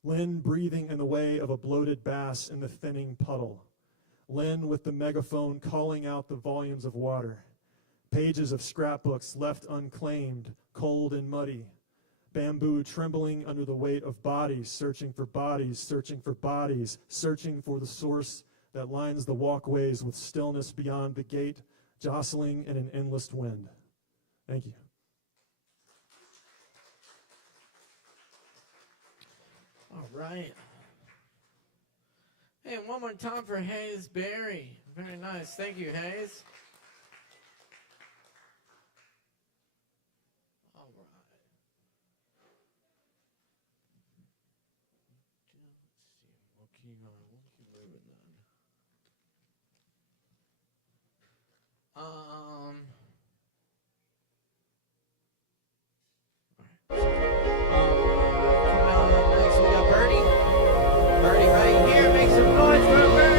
Lynn breathing in the way of a bloated bass in the thinning puddle. Lynn with the megaphone calling out the volumes of water. Pages of scrapbooks left unclaimed, cold and muddy. Bamboo trembling under the weight of bodies, searching for bodies, searching for bodies, searching for the source that lines the walkways with stillness beyond the gate, jostling in an endless wind. Thank you. All right. Hey, one more time for Hayes Berry. Very nice. Thank you, Hayes. All right. Let's see. We'll keep moving then. Coming up next, we got Birdie. Birdie right here. Make some noise for Birdie.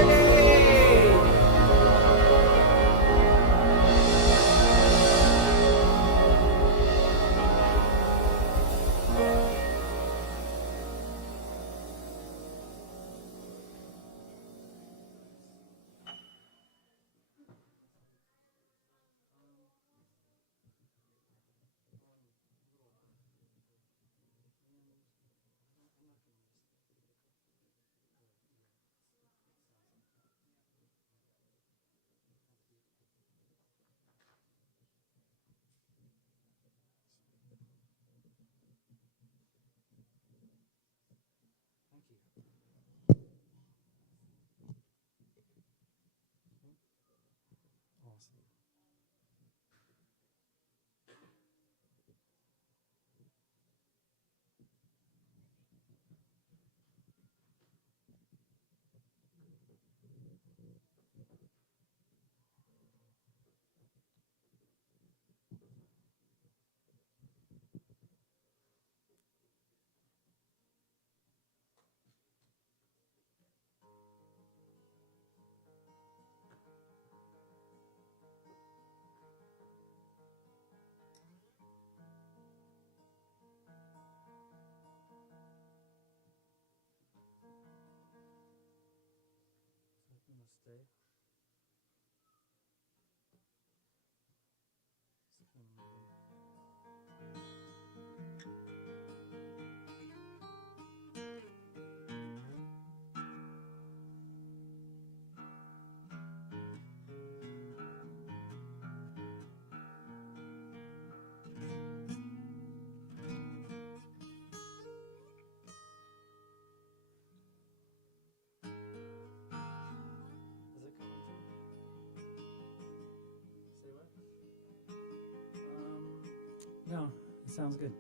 No, it sounds good.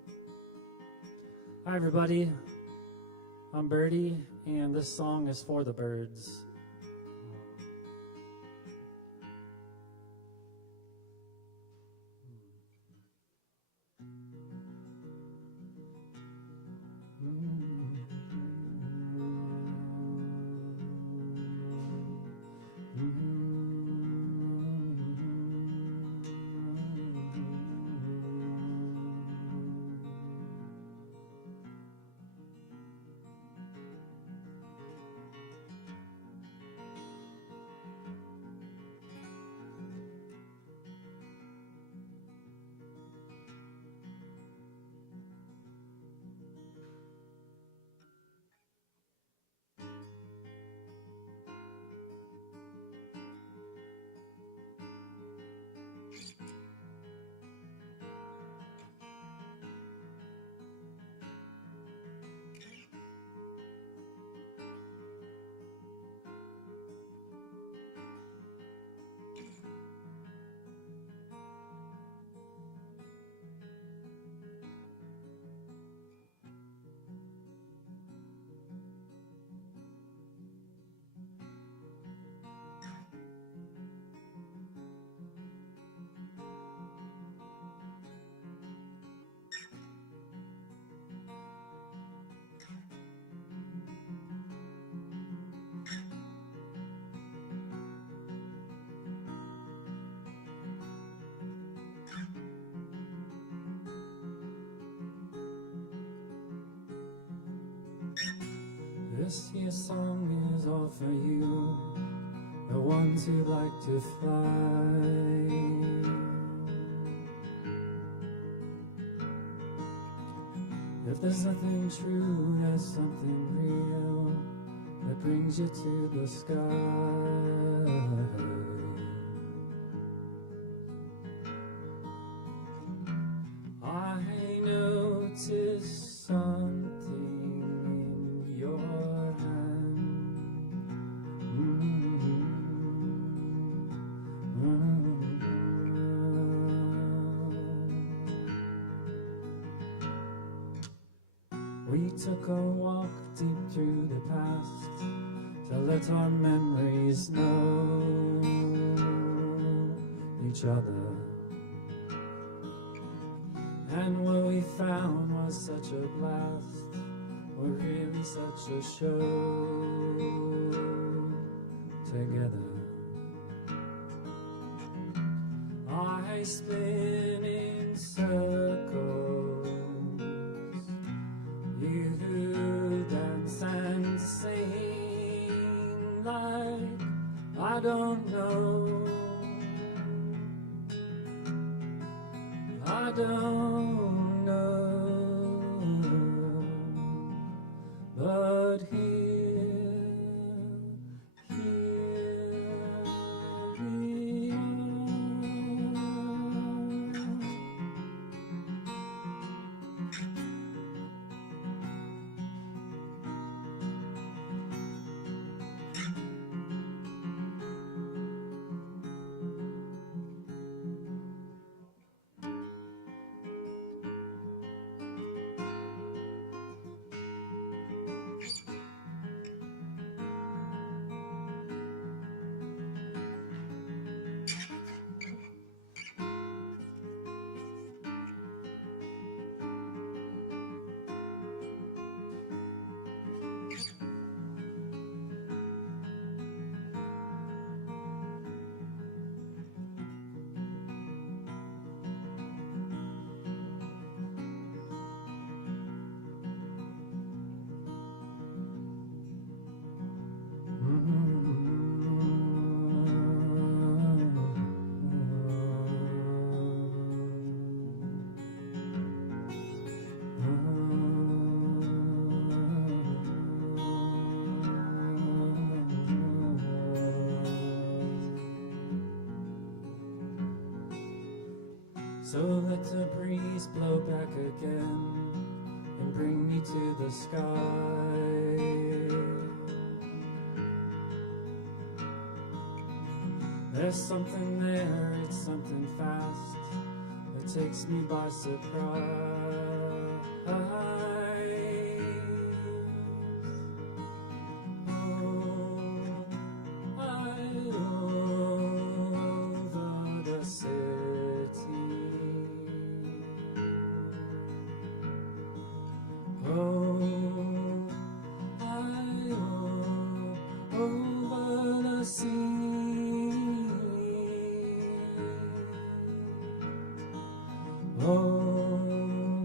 Hi, everybody. I'm Birdie, and this song is for the birds. This here song is all for you, the ones who like to fly. If there's nothing true, there's something real that brings you to the sky. I noticed something in your hand. We took a walk deep through the past to let our memories know each other. And what we found was such a blast, we're really such a show together. I spin in circles, you dance and sing like I don't know. I don't know, but here we are. So let the breeze blow back again and bring me to the sky. There's something there, it's something fast that takes me by surprise. Over the city. Over the sea. Oh,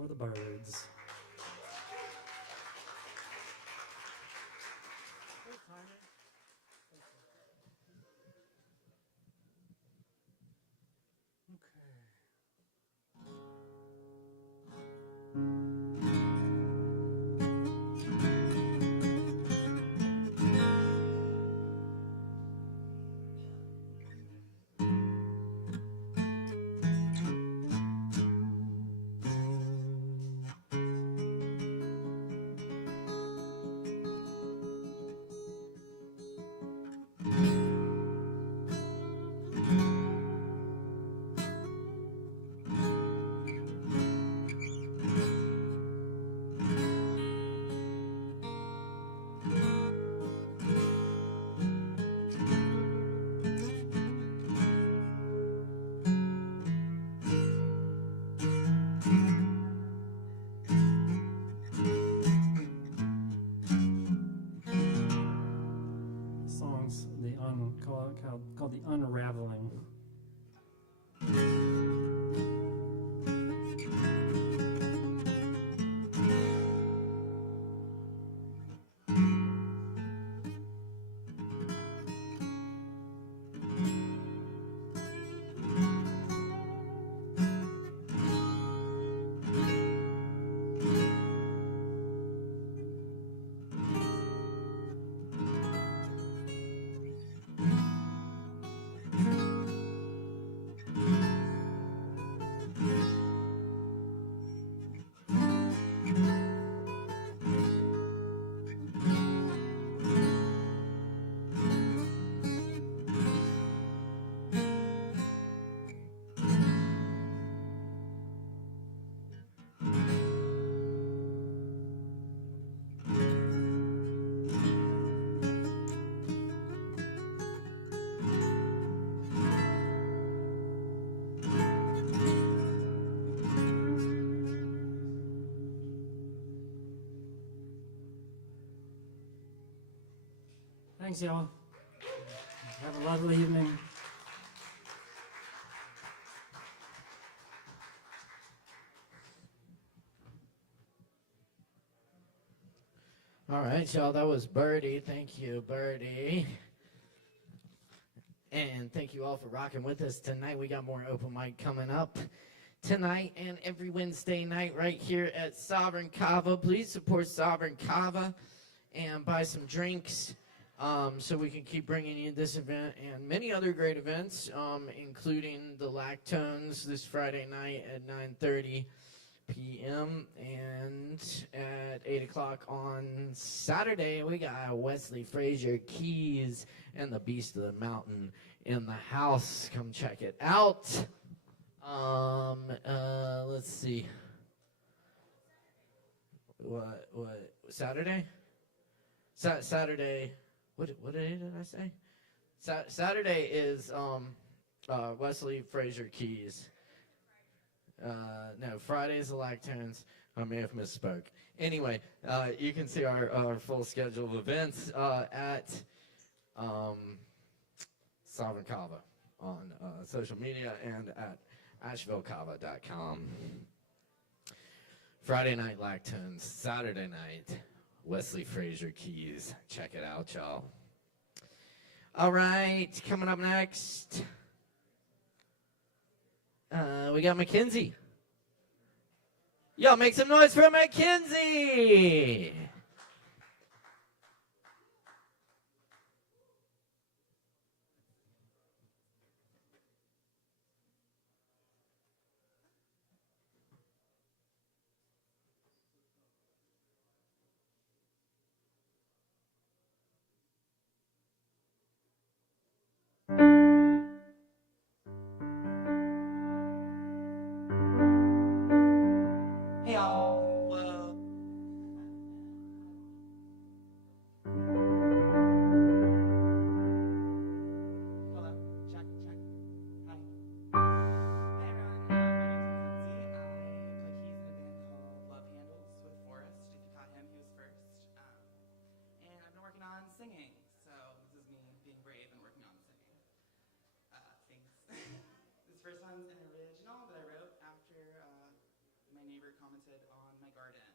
for the birds. Songs called the Unraveling. Thanks, y'all. Have a lovely evening. All right, y'all, that was Birdie. Thank you, Birdie. And thank you all for rocking with us tonight. We got more open mic coming up tonight and every Wednesday night right here at Sovereign Kava. Please support Sovereign Kava and buy some drinks so we can keep bringing you this event and many other great events, including the Lactones this Friday night at 9:30 p.m. and at 8 o'clock on Saturday. We got Wesley Frazier Keys and the Beast of the Mountain in the house. Come check it out. Let's see. What Saturday? Saturday. What day did I say? Saturday is Wesley Frazier Keys. No, Friday's the Lactones. I may have misspoke. Anyway, you can see our full schedule of events at Sovereign Kava on social media and at AshevilleKava.com. Friday night Lactones, Saturday night Wesley Frazier Keys. Check it out, y'all. All right, coming up next, we got Mackenzie. Y'all make some noise for Mackenzie. Hey, y'all. Whoa. Hello. Check. Hi. Hi, everyone. My name's Mackenzie. I play keys in a band called Love Handles with Forrest. If you caught him, he was first. And I've been working on singing. So this is me being brave and working on singing. Thanks. This first one's an original that I wrote after my neighbor commented planted on my garden.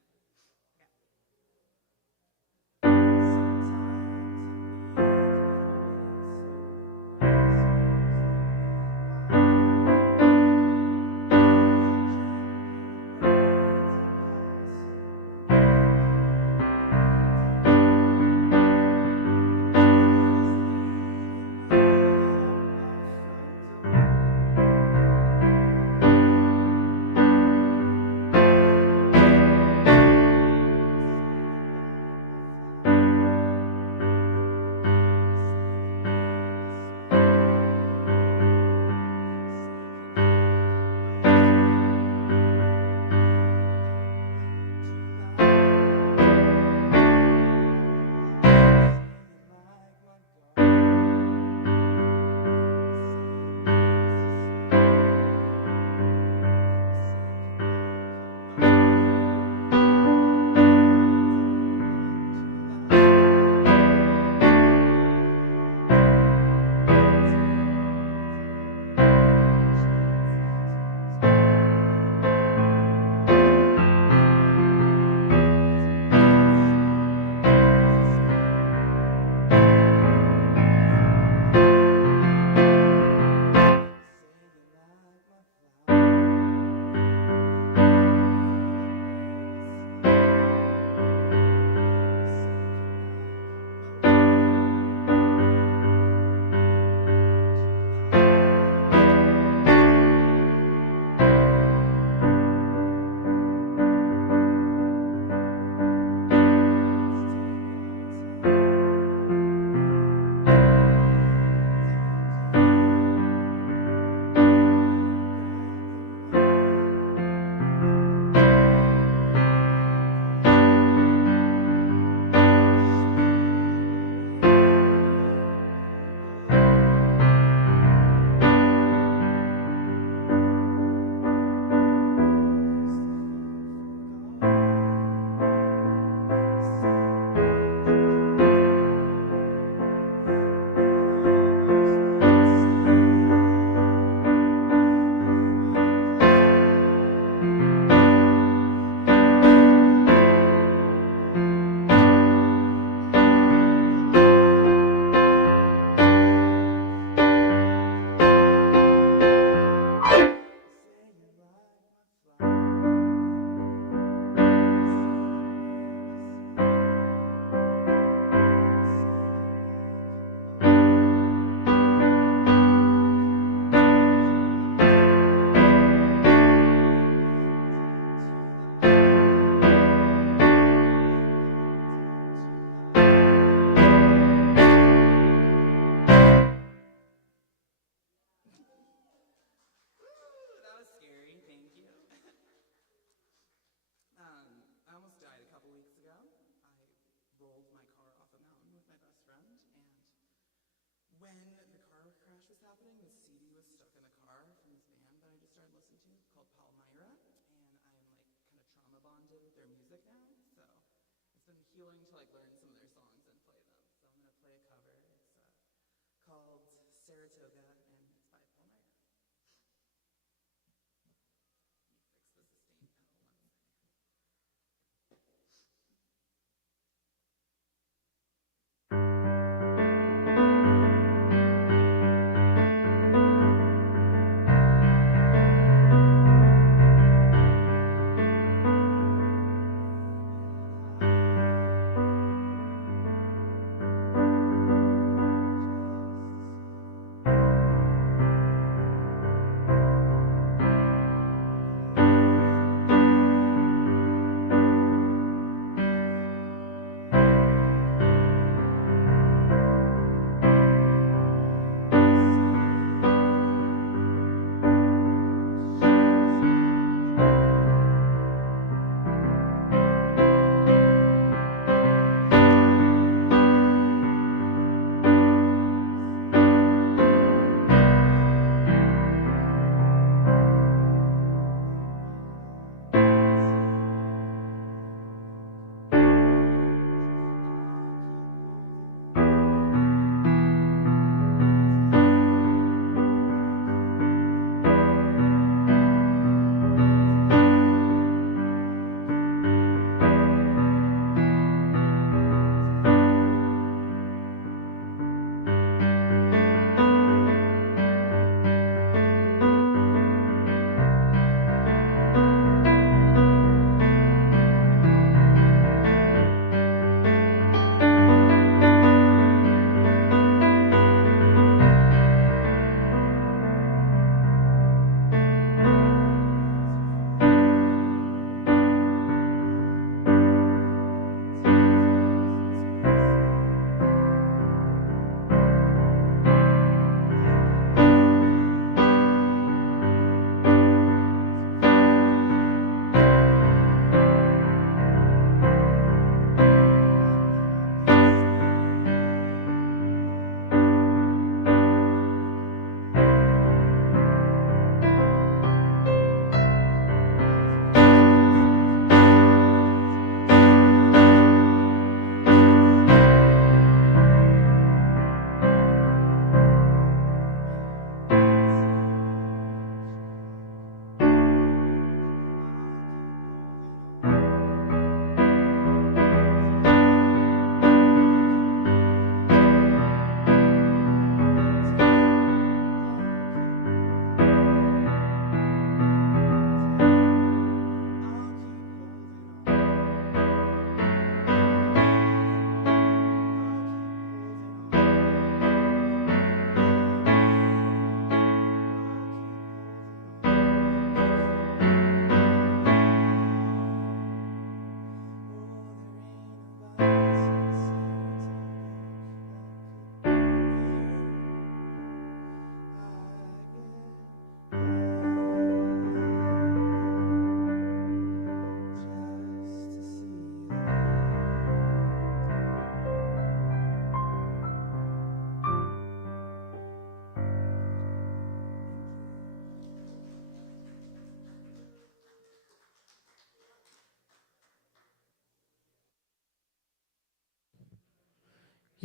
I almost died a couple weeks ago. I rolled my car off a mountain with my best friend, and when the car crash was happening, the CD was stuck in the car from this band that I just started listening to called Palmyra, and I am like kind of trauma bonded with their music now, so it's been healing to like learn some of their songs and play them. So I'm gonna play a cover. It's called Saratoga, and it's by Palmyra. Let me fix the sustain pedal one second.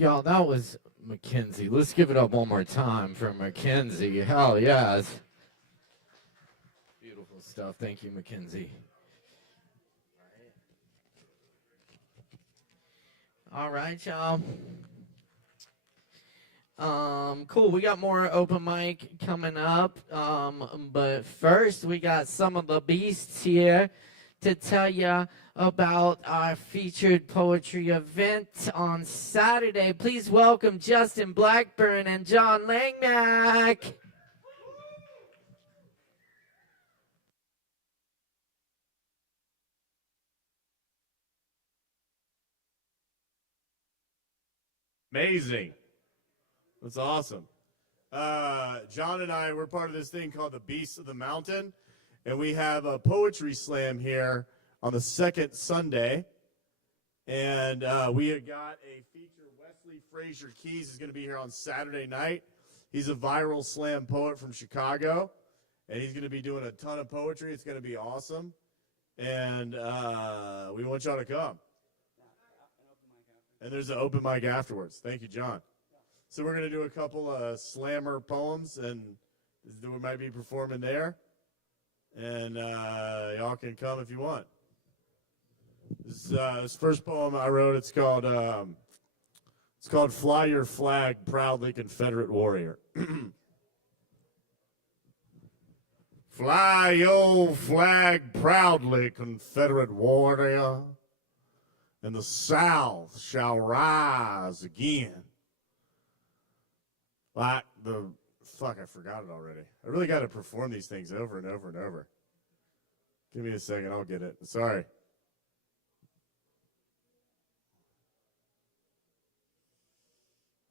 Y'all, that was Mackenzie. Let's give it up one more time for Mackenzie. Hell yes. Beautiful stuff. Thank you, Mackenzie. All right, y'all. Cool. We got more open mic coming up. But first, we got some of the beasts here to tell you about our featured poetry event on Saturday. Please welcome Justin Blackburn and John Langmack. Amazing. That's awesome. John and I, we're part of this thing called the Beasts of the Mountain, and we have a poetry slam here on the second Sunday. And we have got a feature. Wesley Frazier Keys is going to be here on Saturday night. He's a viral slam poet from Chicago, and he's going to be doing a ton of poetry. It's going to be awesome. And we want y'all to come. And there's an open mic afterwards. Thank you, John. So we're going to do a couple of slammer poems, and we might be performing there. And y'all can come if you want. This first poem I wrote, it's called Fly Your Flag, Proudly Confederate Warrior. Fly your flag proudly, Confederate warrior, and the South shall rise again. Like the, fuck, I forgot it already. I really got to perform these things over and over and over. Give me a second, I'll get it. Sorry.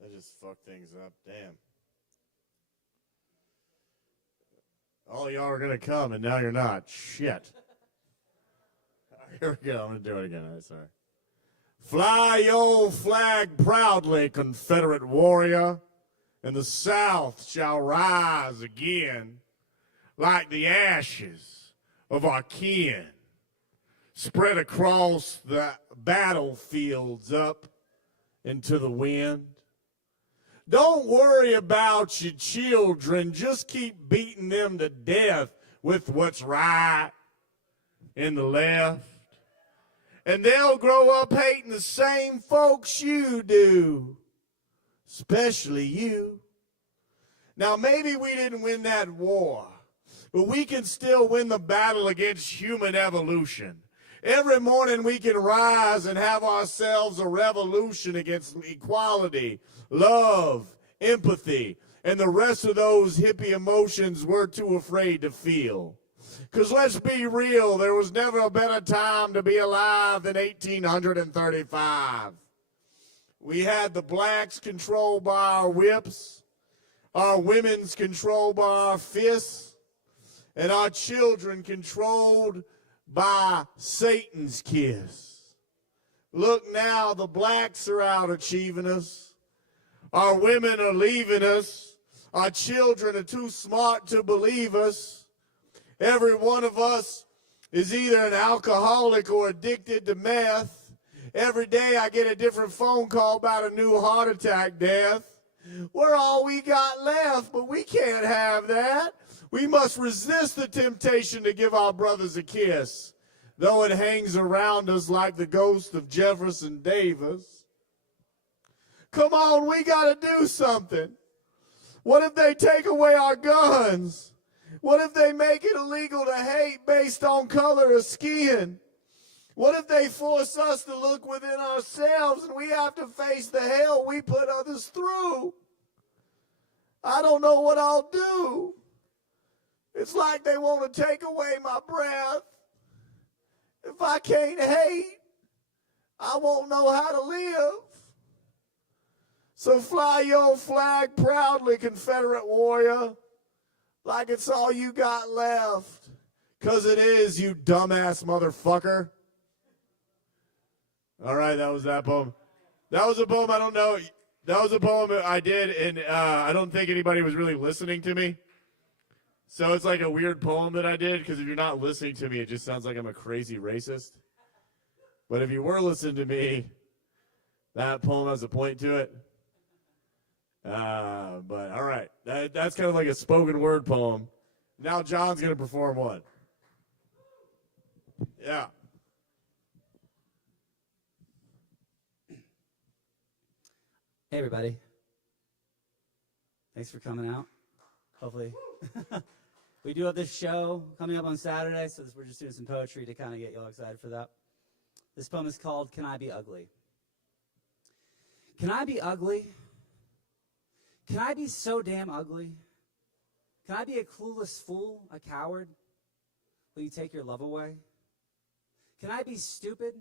I just fucked things up, damn. All y'all are going to come, and now you're not. Shit. Here we go, I'm going to do it again. I'm sorry. Fly your flag proudly, Confederate warrior, and the South shall rise again like the ashes of our kin, spread across the battlefields up into the wind. Don't worry about your children, just keep beating them to death with what's right and the left. And they'll grow up hating the same folks you do, especially you. Now, maybe we didn't win that war, but we can still win the battle against human evolution. Every morning we can rise and have ourselves a revolution against equality, love, empathy, and the rest of those hippie emotions we're too afraid to feel. Because let's be real, there was never a better time to be alive than 1835. We had the blacks controlled by our whips, our women's controlled by our fists, and our children controlled by Satan's kiss. Look now, the blacks are out achieving us. Our women are leaving us. Our children are too smart to believe us. Every one of us is either an alcoholic or addicted to meth. Every day I get a different phone call about a new heart attack death. We're all we got left, but we can't have that. We must resist the temptation to give our brothers a kiss, though it hangs around us like the ghost of Jefferson Davis. Come on, we got to do something. What if they take away our guns? What if they make it illegal to hate based on color of skin? What if they force us to look within ourselves and we have to face the hell we put others through? I don't know what I'll do. It's like they want to take away my breath. If I can't hate, I won't know how to live. So fly your flag proudly, Confederate warrior, like it's all you got left. 'Cause it is, you dumbass motherfucker. All right, that was that poem. That was a poem I don't know. That was a poem I did, and I don't think anybody was really listening to me. So it's like a weird poem that I did, because if you're not listening to me, it just sounds like I'm a crazy racist. But if you were listening to me, That poem has a point to it. But all right, that's kind of like a spoken word poem. Now John's going to perform one. Yeah. Hey, everybody. Thanks for coming out. Hopefully. We do have this show coming up on Saturday, so we're just doing some poetry to kind of get y'all excited for that. This poem is called Can I Be Ugly? Can I be ugly? Can I be so damn ugly? Can I be a clueless fool, a coward? Will you take your love away? Can I be stupid,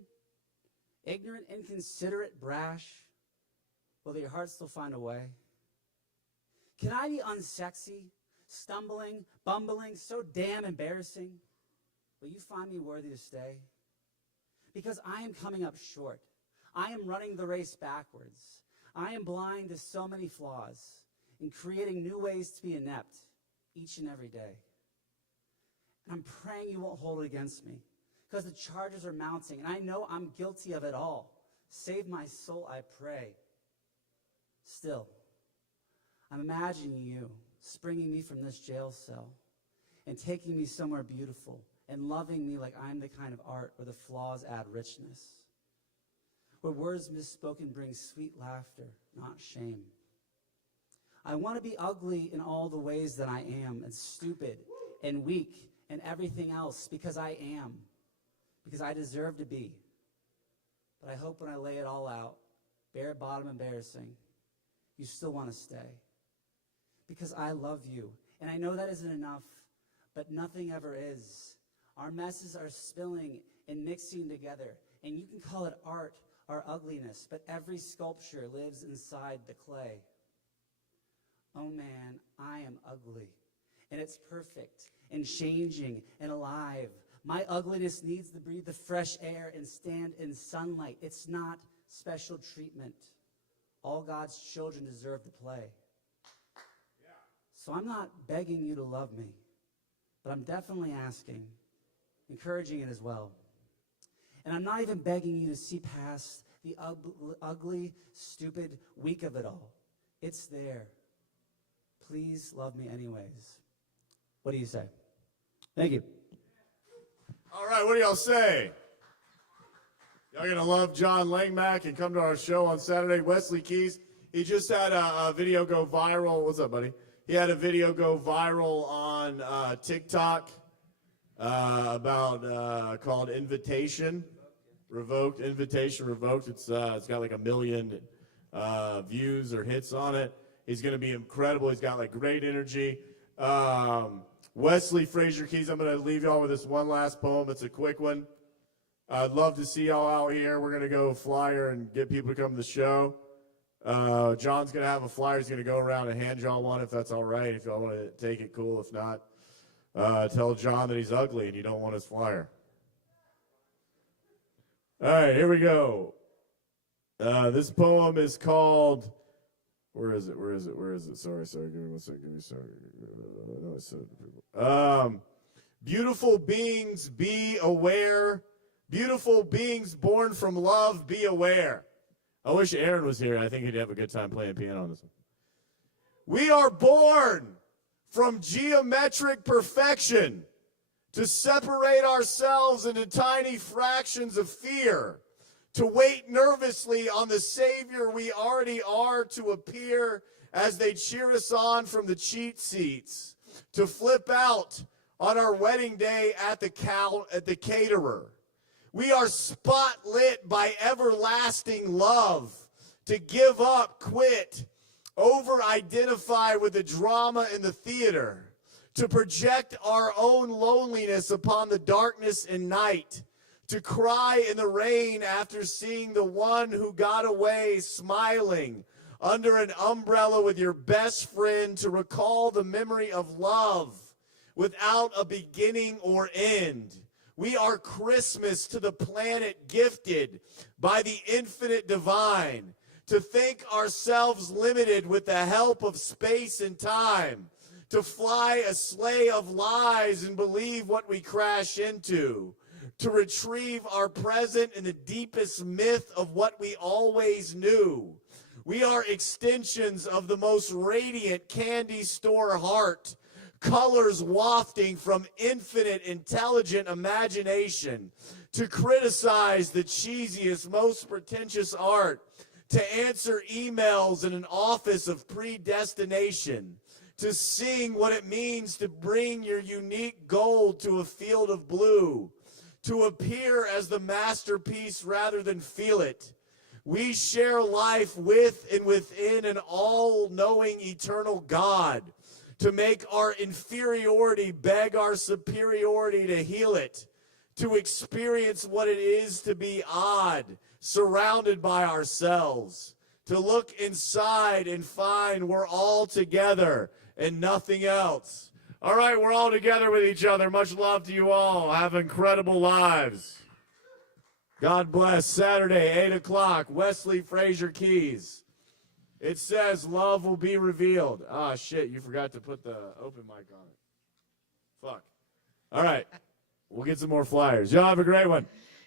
ignorant, inconsiderate, brash? Will your heart still find a way? Can I be unsexy, stumbling, bumbling, so damn embarrassing? Will you find me worthy to stay? Because I am coming up short. I am running the race backwards. I am blind to so many flaws in creating new ways to be inept each and every day. And I'm praying you won't hold it against me because the charges are mounting, and I know I'm guilty of it all. Save my soul, I pray. Still, I'm imagining you springing me from this jail cell and taking me somewhere beautiful and loving me like I'm the kind of art where the flaws add richness, where words misspoken bring sweet laughter, not shame. I want to be ugly in all the ways that I am, and stupid and weak and everything else, because I am, because I deserve to be. But I hope when I lay it all out, bare bottom embarrassing, you still want to stay. Because I love you. And I know that isn't enough, but nothing ever is. Our messes are spilling and mixing together. And you can call it art or ugliness, but every sculpture lives inside the clay. Oh man, I am ugly. And it's perfect and changing and alive. My ugliness needs to breathe the fresh air and stand in sunlight. It's not special treatment. All God's children deserve to play. So I'm not begging you to love me, but I'm definitely asking, encouraging it as well. And I'm not even begging you to see past the ugly, stupid, weak of it all. It's there. Please love me anyways. What do you say? Thank you. All right, what do y'all say? Y'all gonna love John Langmack and come to our show on Saturday. Wesley Keys, he just had a video go viral. What's up, buddy? He had a video go viral on TikTok about called Invitation Revoked. Invitation Revoked. It's got like 1 million views or hits on it. He's going to be incredible. He's got like great energy. Wesley Frazier Keys, I'm going to leave y'all with this one last poem. It's a quick one. I'd love to see y'all out here. We're going to go flyer and get people to come to the show. John's going to have a flyer. He's going to go around and hand y'all one if that's all right. If y'all want to take it, cool. If not, tell John that he's ugly and you don't want his flyer. All right, here we go. This poem is called, where is it? Sorry, give me 1 second. Beautiful beings, be aware. Beautiful beings born from love, be aware. I wish Aaron was here. I think he'd have a good time playing piano on this one. We are born from geometric perfection to separate ourselves into tiny fractions of fear, to wait nervously on the Savior we already are to appear as they cheer us on from the cheat seats, to flip out on our wedding day at the caterer. We are spot-lit by everlasting love, to give up, quit, over-identify with the drama in the theater, to project our own loneliness upon the darkness and night, to cry in the rain after seeing the one who got away smiling under an umbrella with your best friend, to recall the memory of love without a beginning or end. We are Christmas to the planet gifted by the infinite divine, to think ourselves limited with the help of space and time, to fly a sleigh of lies and believe what we crash into, to retrieve our present in the deepest myth of what we always knew. We are extensions of the most radiant candy store heart, colors wafting from infinite intelligent imagination, to criticize the cheesiest, most pretentious art, to answer emails in an office of predestination, to sing what it means to bring your unique gold to a field of blue, to appear as the masterpiece rather than feel it. We share life with and within an all-knowing eternal God, to make our inferiority beg our superiority to heal it, to experience what it is to be odd, surrounded by ourselves, to look inside and find we're all together and nothing else. All right, we're all together with each other. Much love to you all. Have incredible lives. God bless. Saturday, 8 o'clock, Wesley Fraser Keys. It says love will be revealed. Ah, shit, you forgot to put the open mic on it. Fuck. All right, we'll get some more flyers. Y'all have a great one.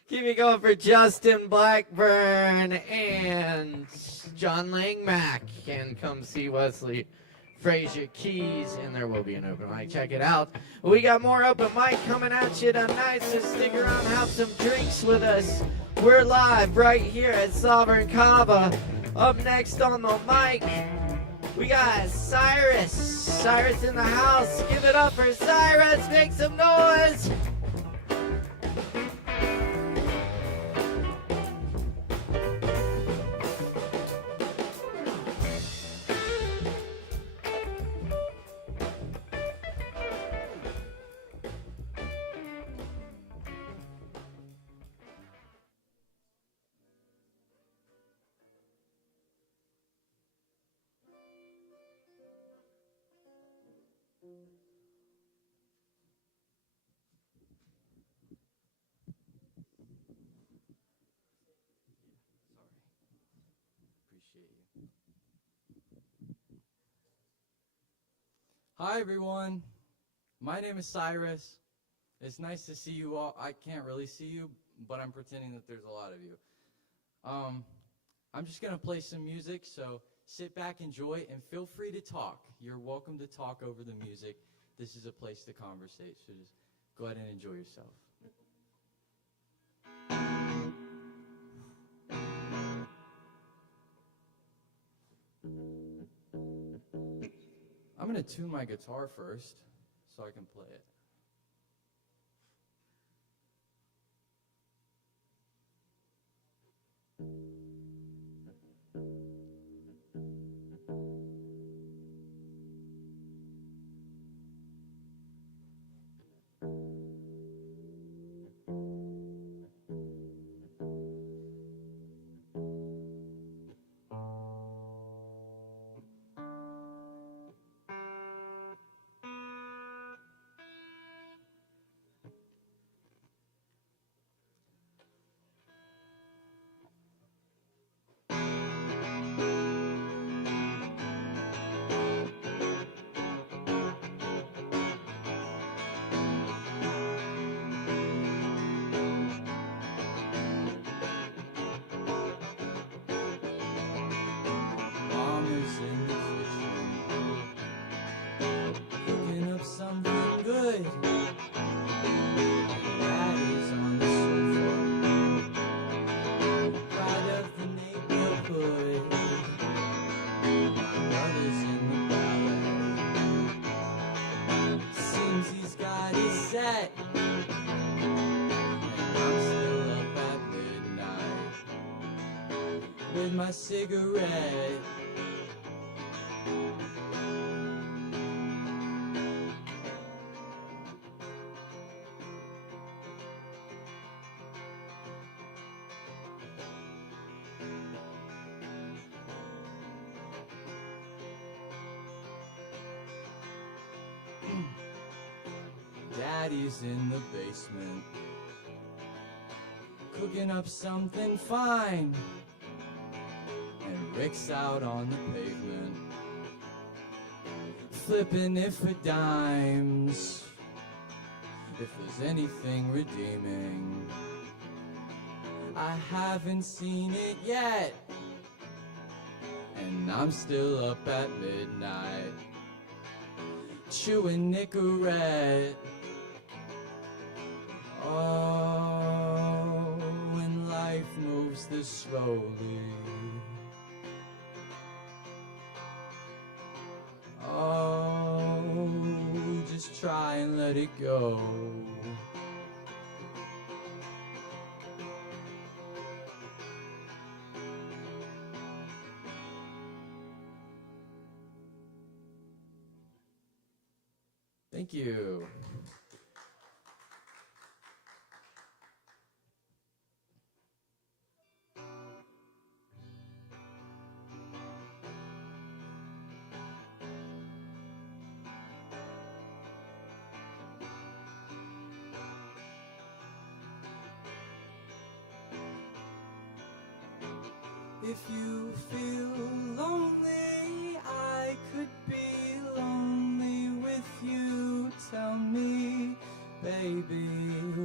Keep it going for Justin Blackburn and John Langmack. And come see Wesley Fraser Keys, and there will be an open mic. Check it out. We got more open mic coming at you tonight, so stick around, have some drinks with us. We're live right here at Sovereign Kava. Up next on the mic, we got Cyrus. Cyrus in the house. Give it up for Cyrus. Make some noise. Hi everyone, my name is Cyrus. It's nice to see you all. I can't really see you, but I'm pretending that there's a lot of you. I'm just gonna play some music, so sit back, enjoy, and feel free to talk. You're welcome to talk over the music. This is a place to conversate, so just go ahead and enjoy yourself. I'm going to tune my guitar first so I can play it. With my cigarette. Daddy's in the basement, cooking up something fine. And Rick's out on the pavement, flipping it for dimes. if there's anything redeeming. I haven't seen it yet, and I'm still up at midnight, chewing Nicorette. Oh, when life moves this slowly. Oh, just try and let it go. Thank you. If you feel lonely, I could be lonely with you. Tell me, baby,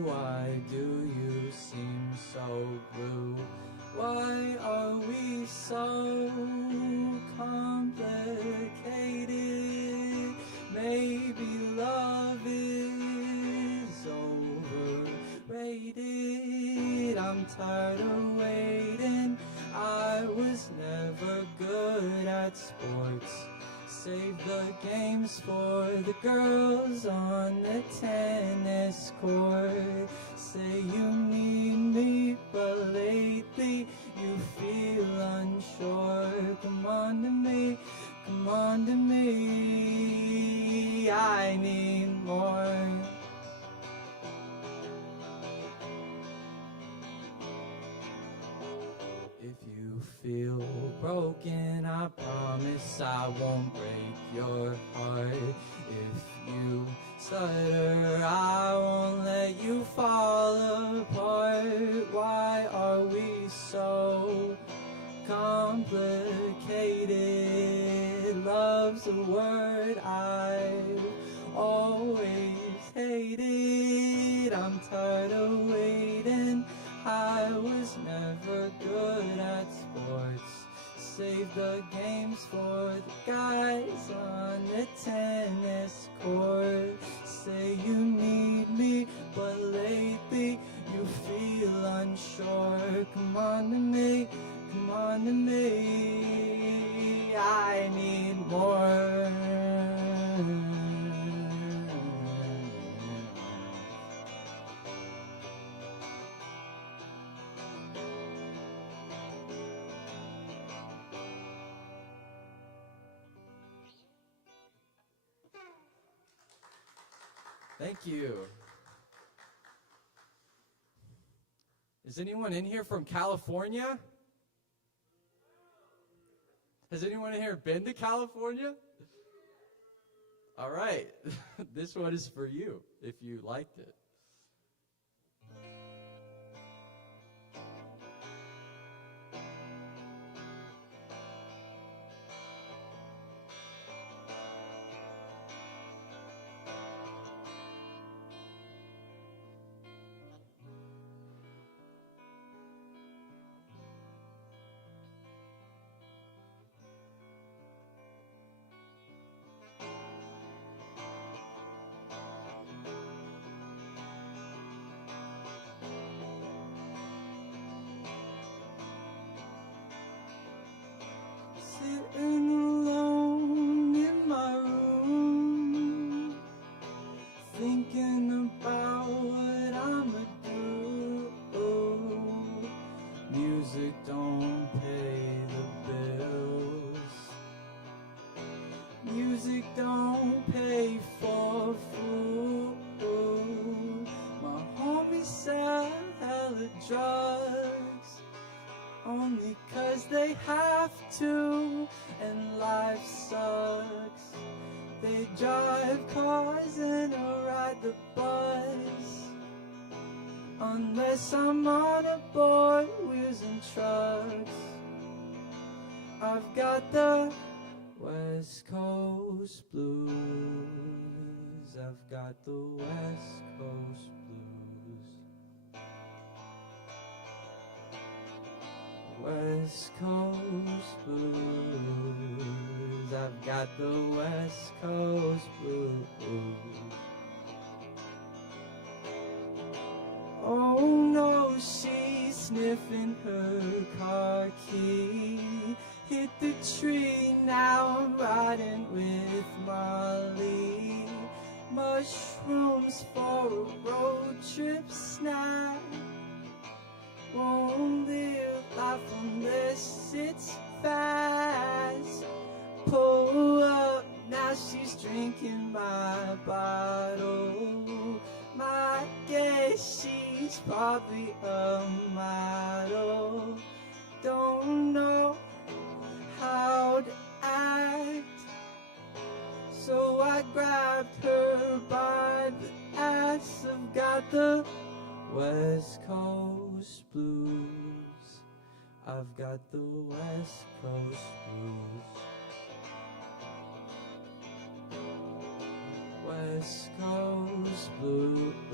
why do you seem so blue? Why are we so complicated? Maybe love is overrated. I'm tired of waiting. I was never good at sports. Save the games for the girls on the tennis court. Say you need me, but lately you feel unsure. Come on to me, come on to me. I need more. If you feel broken, I promise I won't break your heart. If you stutter, I won't let you fall apart. Why are we so complicated? Love's a word I've always hated. I'm tired of waiting. I was never good at sports. Save the games for the guys on the tennis court. Say you need me, but lately you feel unsure. Come on to me, come on to me. I need more. Thank you. Is anyone in here from California? Has anyone in here been to California? All right. This one is for you if you liked it. Sitting alone in my room, thinking about what I'ma do. Music don't pay the bills. Music don't pay for food. My homies sell hella drugs, only 'cause they have to, and life sucks. They drive cars and I ride the bus, unless I'm on a board, wheels and trucks. I've got the West Coast blues. I've got the West Coast blues. West Coast blues. I've got the West Coast blues. Oh no, she's sniffing her car key. Hit the tree, now I'm riding with Molly. Mushrooms for a road trip snack. Won't live life unless it's fast. Pull up, now she's drinking my bottle. My guess she's probably a model. Don't know how to act, so I grabbed her by the ass. I've got the West Coast blues. I've got the West Coast blues. West Coast blues.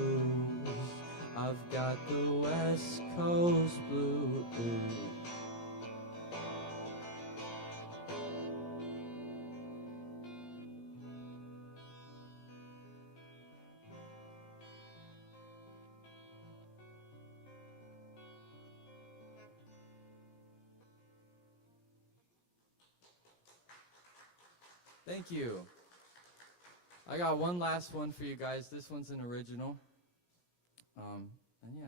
I've got the West Coast blues. Thank you. I got one last one for you guys. This one's an original. And yeah,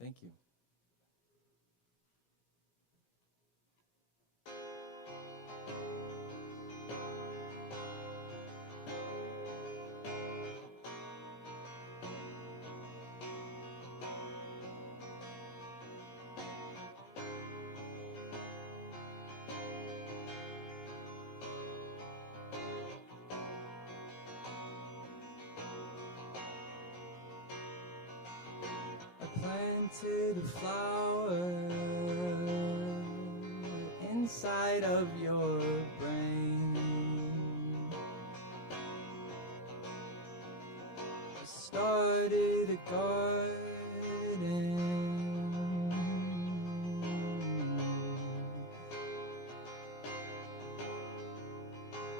thank you. Planted a flower inside of your brain. I started a garden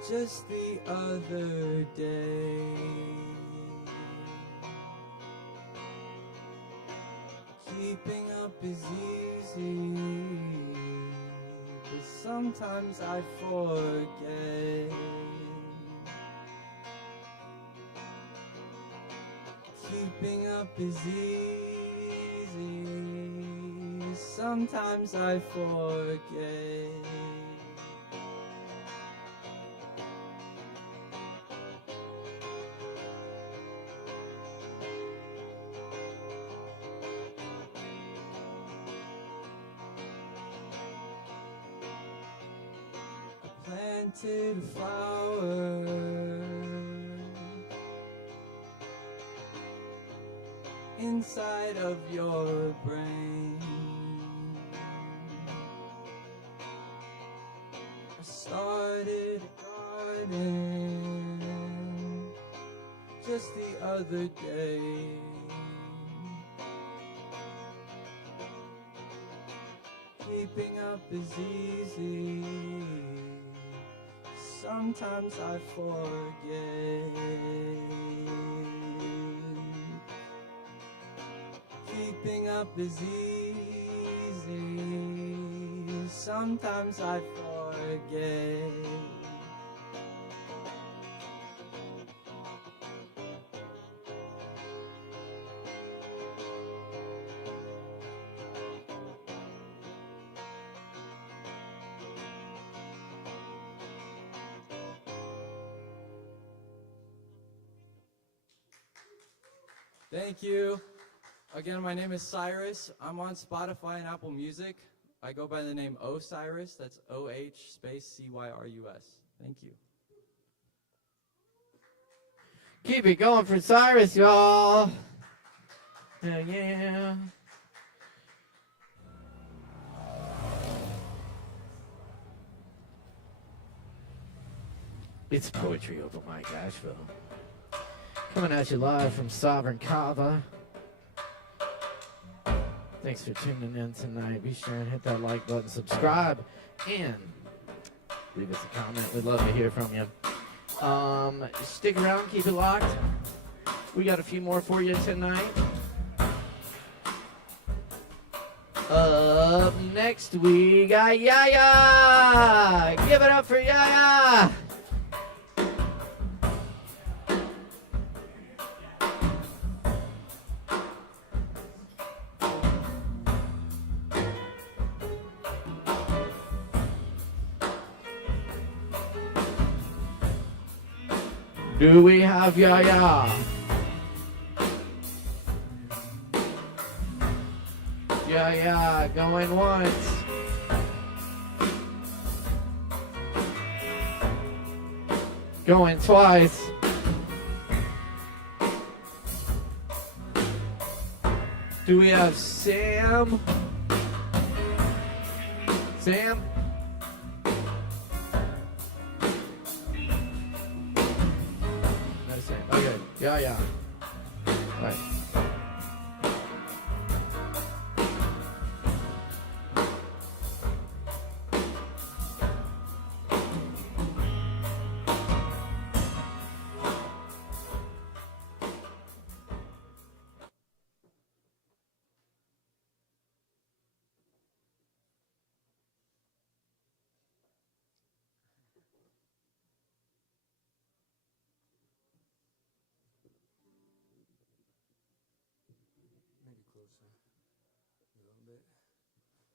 just the other day. Keeping up is easy, but sometimes I forget. Keeping up is easy, sometimes I forget. Planted a flower inside of your brain. I started a garden just the other day. Keeping up is easy, sometimes I forget. Keeping up is easy, sometimes I forget. Thank you. Again, my name is Cyrus. I'm on Spotify and Apple Music. I go by the name Osiris. That's O-H space C-Y-R-U-S. Thank you. Keep it going for Cyrus, y'all. Hell yeah. It's Poetry Open Mic Asheville. Coming at you live from Sovereign Kava. Thanks for tuning in tonight. Be sure and hit that like button, subscribe, and leave us a comment. We'd love to hear from you. Stick around, keep it locked. We got a few more for you tonight. Up next, we got Yaya. Give it up for Yaya. Do we have Yaya? Yaya going once. Going twice. Do we have Sam? Sam? No Sam. Okay. Yaya. All right. Maybe closer. A little bit. Came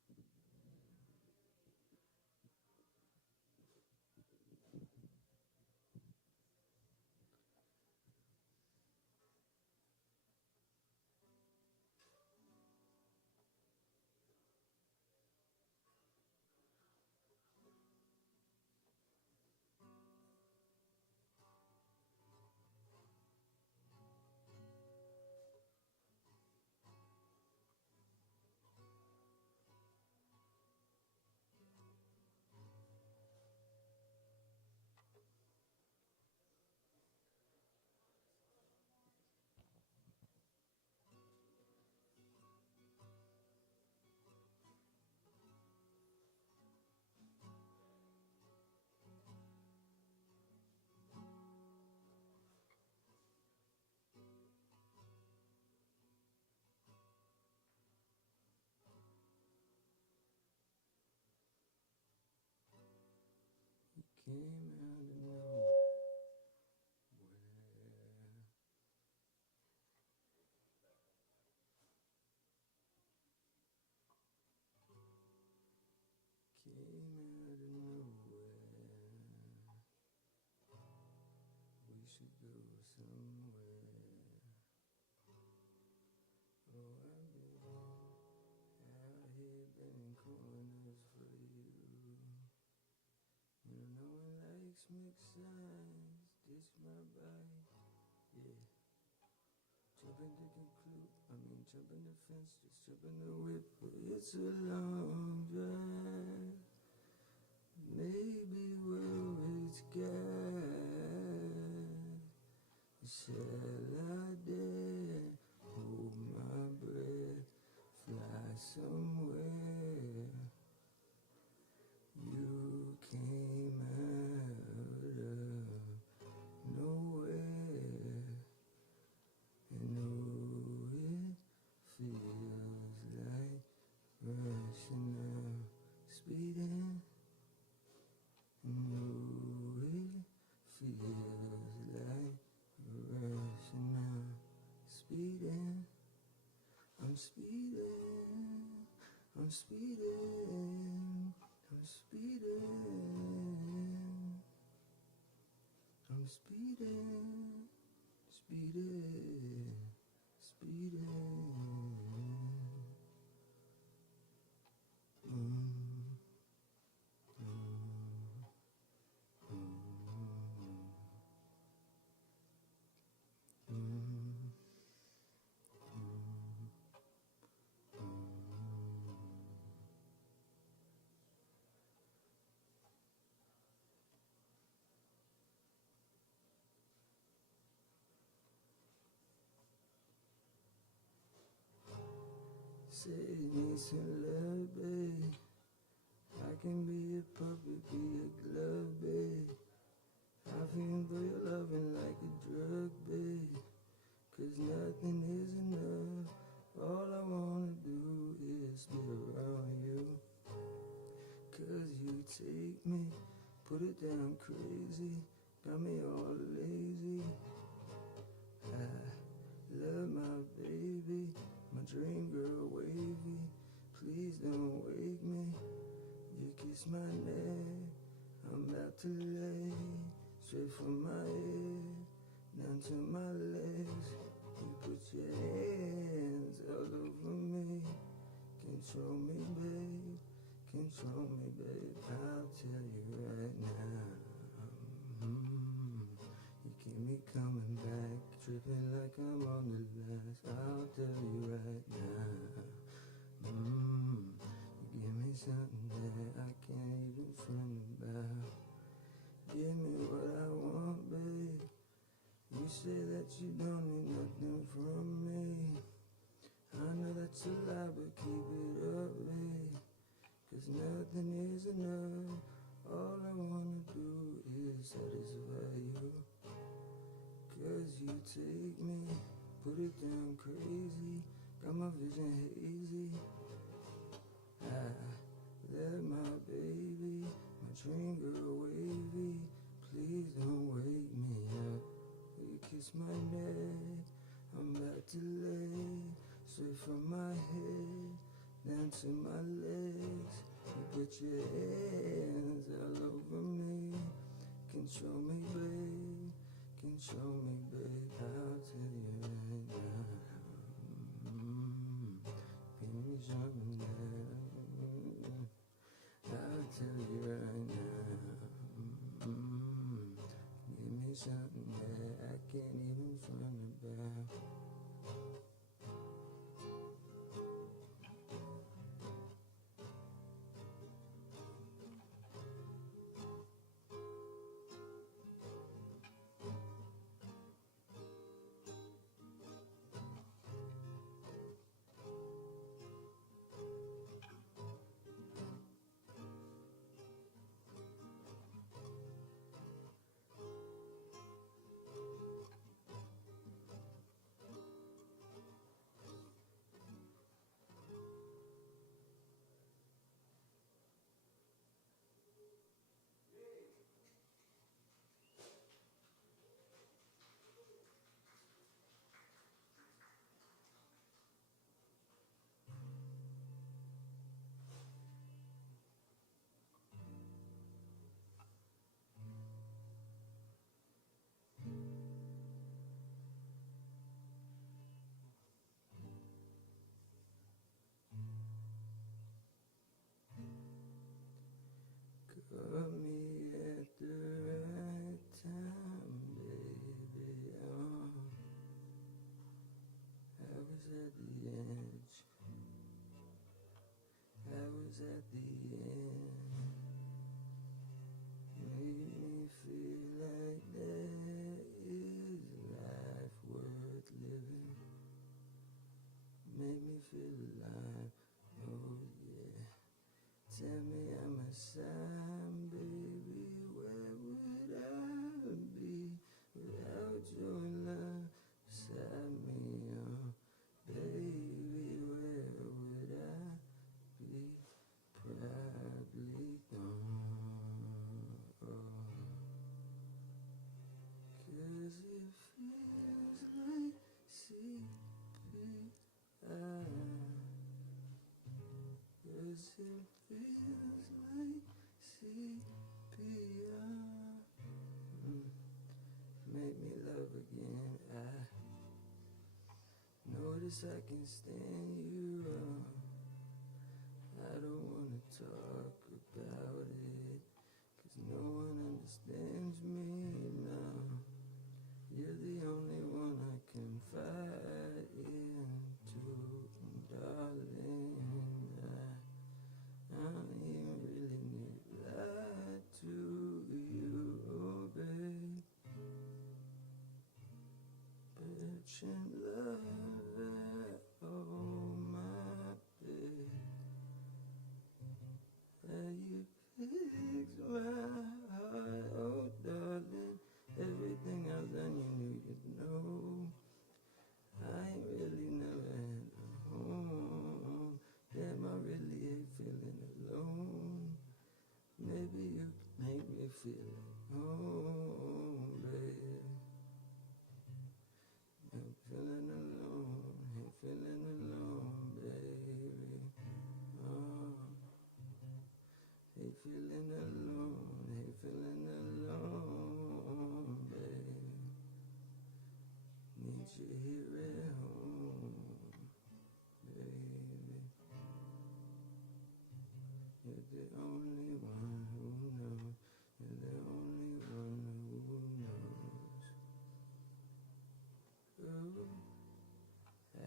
out of nowhere. Came out of nowhere. We should go somewhere. Oh, I've been out here bending corners for you. You know, no one likes mixed signs. This my bike. Yeah. Jump in the jump in the fence, just jump in the whip. It's a long drive. Maybe we'll reach God. Shall I dare hold my breath, fly somewhere? You came out of nowhere, and oh, it feels like rushing now, speeding. And oh, it feels like rushing now, speeding. I'm speeding, I'm speeding, I'm speeding, I'm speeding, speeding, speeding. say you need some love, babe. I can be a puppet, be a glove, babe. I feel for your loving like a drug, babe. 'Cause nothing is enough. All I wanna do is be around you. 'Cause you take me, put it down crazy, got me all lazy. I love my baby, my dream girl wavy. Please don't wake me. You kiss my neck, I'm about to lay straight from my head down to my legs. You put your hands all over me. Control me, babe. Control me, babe. I'll tell you right now. You keep me coming back, tripping like I'm on the last. I'll tell you right now. You give me something that I can't even front about. Give me what I want, babe. You say that you don't need nothing from me. I know that's a lie, but keep it up, babe. 'Cause nothing is enough. All I wanna do is satisfy you. 'Cause you take me, put it down crazy, got my vision hazy. I love my baby, my dream girl wavy. Please don't wake me up. You kiss my neck, I'm about to lay straight from my head down to my legs. You put your hands all over me. Control me, babe. Control me, babe. I'll tell you right now. Give me something that I'll tell you right now. Give me something that I can't even front about. Call me at the right time, baby. I was at the edge. I was at the end. Made me feel like there is life worth living. Made me feel alive. Oh yeah. Tell me I'm a sign, baby. Where would I be without your love beside me? Oh, baby, where would I be? Probably gone. Oh. 'Cause it feels like CPI. 'Cause it feels like CPR. Make me love again. I notice I can stand you wrong. I don't wanna talk about it, 'cause no one understands me now. You're the only one I can fight into, darling. I don't even really need to lie to you, oh babe. But you love it, oh my. Oh, baby. I'm feeling alone. I'm feeling alone, baby. Oh. Hey, feeling alone. Hey, feeling alone, baby. Need you here at home, baby. You're the only one who knows. You're the only one who knows. Ooh, yeah.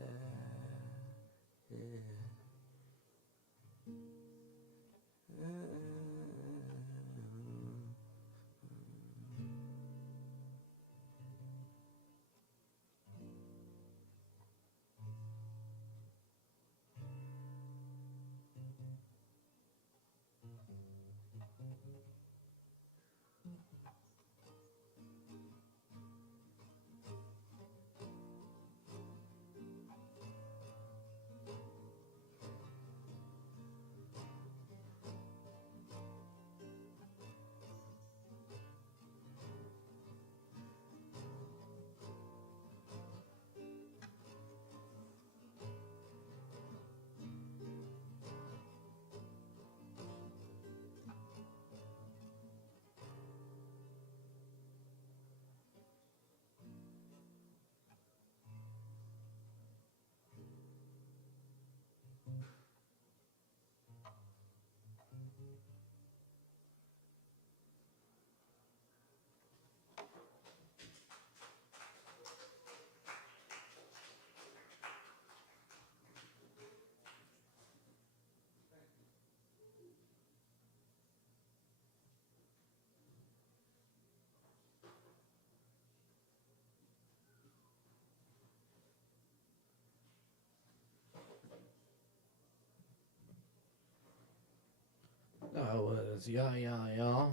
That was Yeah, Yeah, Yeah.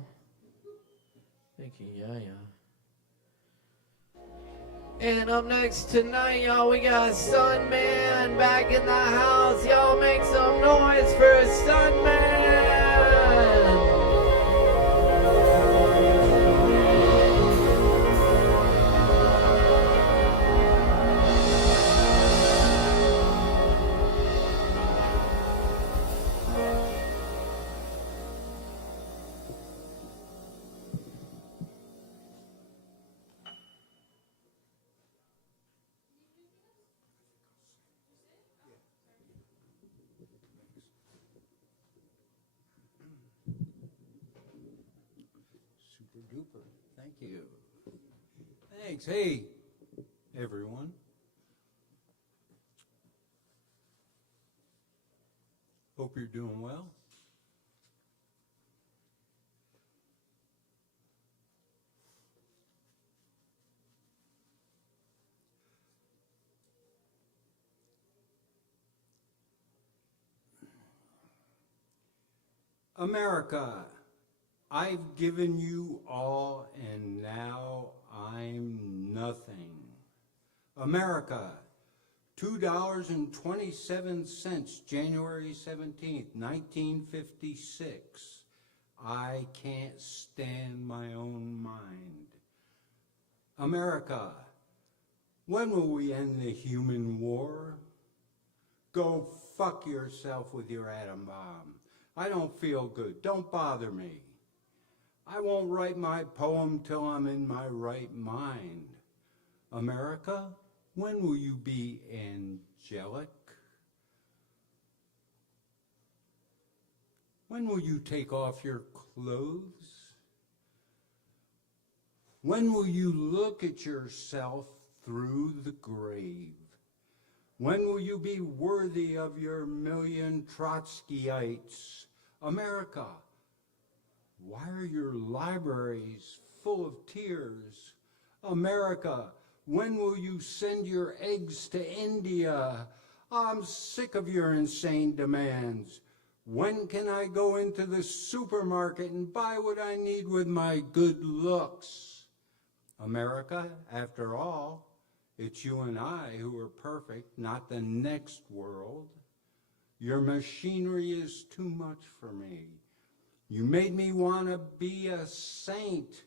Thank you, Yeah, Yeah. And up next tonight, y'all, we got Sunman back in the house. Y'all make some noise for Sunman. Super duper. Thank you. Thanks. Hey, everyone. Hope you're doing well. America, I've given you all and now I'm nothing. America, $2.27, January 17th, 1956. I can't stand my own mind. America, when will we end the human war? Go fuck yourself with your atom bomb. I don't feel good. Don't bother me. I won't write my poem till I'm in my right mind. America, when will you be angelic? When will you take off your clothes? When will you look at yourself through the grave? When will you be worthy of your million Trotskyites? America, why are your libraries full of tears? America, when will you send your eggs to India? I'm sick of your insane demands. When can I go into the supermarket and buy what I need with my good looks? America, after all, it's you and I who are perfect, not the next world. Your machinery is too much for me. You made me want to be a saint.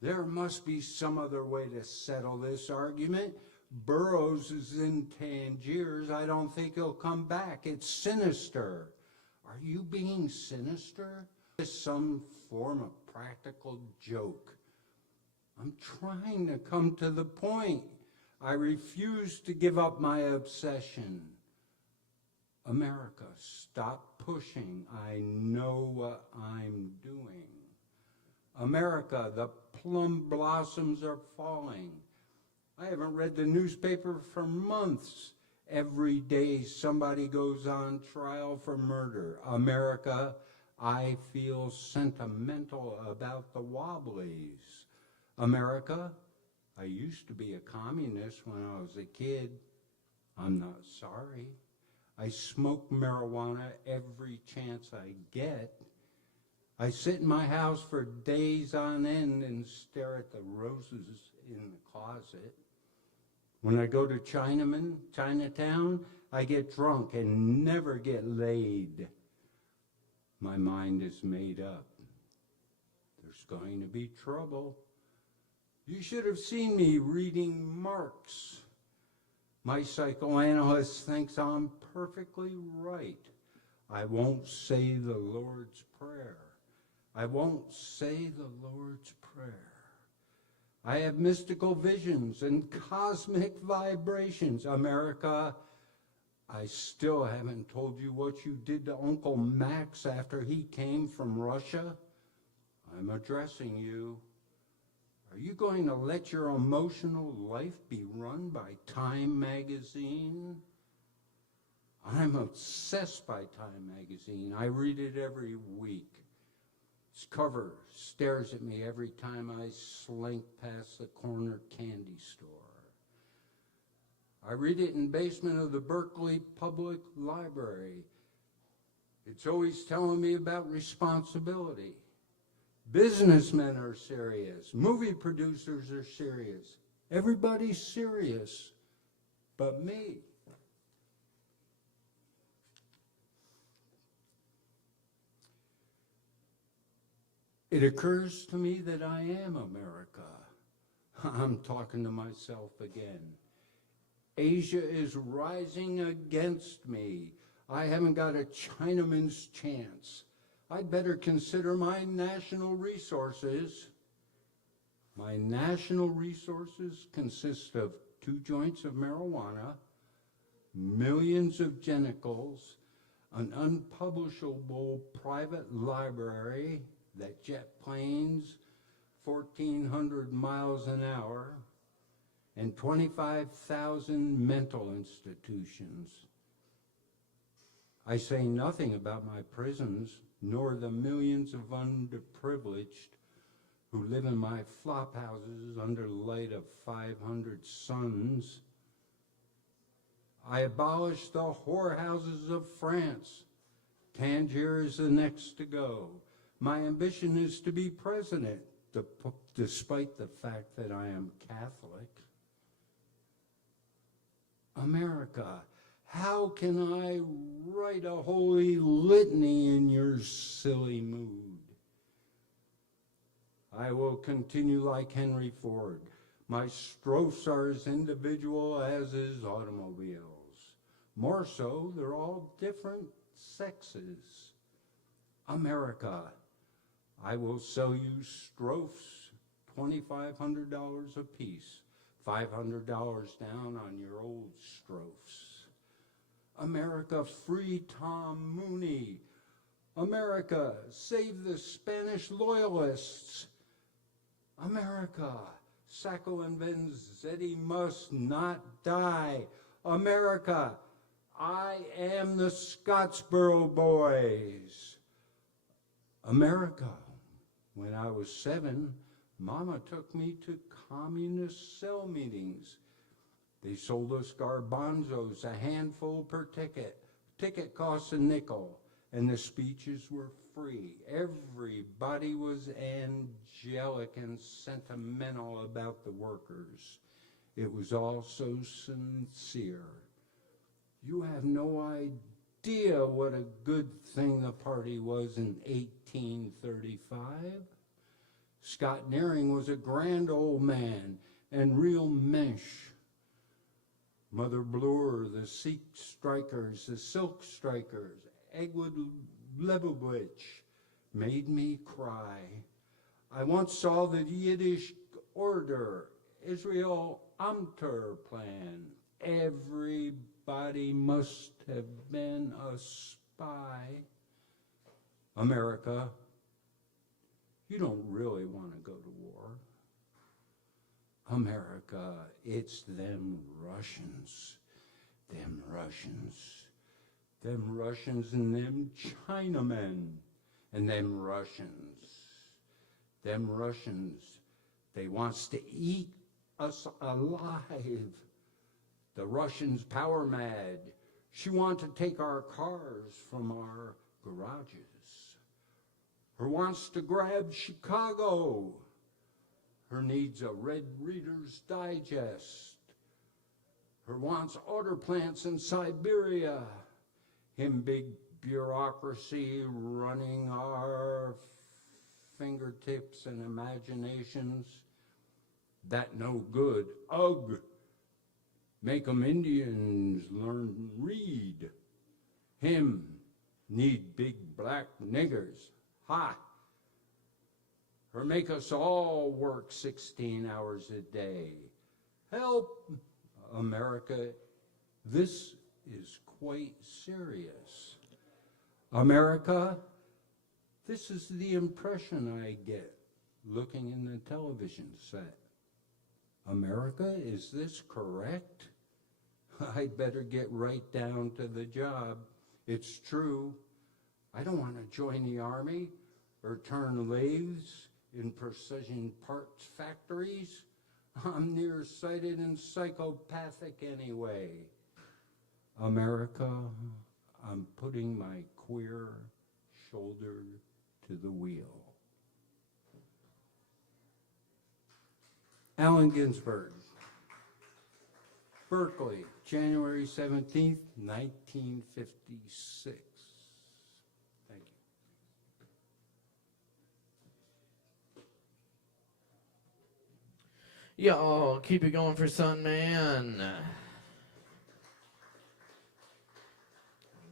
There must be some other way to settle this argument. Burroughs is in Tangiers. I don't think he'll come back. It's sinister. Are you being sinister? Is some form of practical joke? I'm trying to come to the point. I refuse to give up my obsession. America, stop pushing. I know what I'm doing. America, the plum blossoms are falling. I haven't read the newspaper for months. Every day somebody goes on trial for murder. America, I feel sentimental about the Wobblies. America, I used to be a communist when I was a kid. I'm not sorry. I smoke marijuana every chance I get. I sit in my house for days on end and stare at the roses in the closet. When I go to Chinatown, I get drunk and never get laid. My mind is made up. There's going to be trouble. You should have seen me reading Marx. My psychoanalyst thinks I'm perfectly right. I won't say the Lord's Prayer. I won't say the Lord's Prayer. I have mystical visions and cosmic vibrations. America, I still haven't told you what you did to Uncle Max after he came from Russia. I'm addressing you. Are you going to let your emotional life be run by Time magazine? I'm obsessed by Time magazine. I read it every week. Its cover stares at me every time I slink past the corner candy store. I read it in the basement of the Berkeley Public Library. It's always telling me about responsibility. Businessmen are serious. Movie producers are serious. Everybody's serious but me. It occurs to me that I am America. I'm talking to myself again. Asia is rising against me. I haven't got a Chinaman's chance. I'd better consider my national resources. My national resources consist of 2 joints of marijuana, millions of genitals, an unpublishable private library that jet planes 1,400 miles an hour, and 25,000 mental institutions. I say nothing about my prisons, nor the millions of underprivileged who live in my flop houses under the light of 500 suns. I abolished the whorehouses of France. Tangier is the next to go. My ambition is to be president, despite the fact that I am Catholic. America, how can I write a holy litany in your silly mood? I will continue like Henry Ford. My strophes are as individual as his automobiles. More so, they're all different sexes. America, I will sell you strophes, $2,500 a piece, $500 down on your old strophes. America, free Tom Mooney. America, save the Spanish loyalists. America, Sacco and Vanzetti must not die. America, I am the Scottsboro Boys. America, when I was 7, Mama took me to communist cell meetings. They sold us garbanzos, a handful per ticket. Ticket cost a nickel, and the speeches were free. Everybody was angelic and sentimental about the workers. It was all so sincere. You have no idea what a good thing the party was in 1835. Scott Nearing was a grand old man and real mensch. Mother Bloor, the Sikh strikers, the silk strikers, Egwood Lebowitz made me cry. I once saw the Yiddish order, Israel Amter plan. Everybody must have been a spy. America, you don't really want to go to war. America, it's them Russians, them Russians, them Russians and them Chinamen, and them Russians, they wants to eat us alive. The Russians power mad. She want to take our cars from our garages. Her wants to grab Chicago. Her needs a Red Reader's Digest. Her wants order plants in Siberia. Him big bureaucracy running our fingertips and imaginations. That no good. Ugh. Make 'em Indians learn read. Him need big black niggers. Ha! Or make us all work 16 hours a day. Help, America. This is quite serious. America, this is the impression I get looking in the television set. America, is this correct? I'd better get right down to the job. It's true. I don't want to join the army or turn lathes in precision parts factories. I'm nearsighted and psychopathic anyway. America, I'm putting my queer shoulder to the wheel. Allen Ginsberg, Berkeley, January 17th, 1956. Thank you. Yo, keep it going for Sun Man.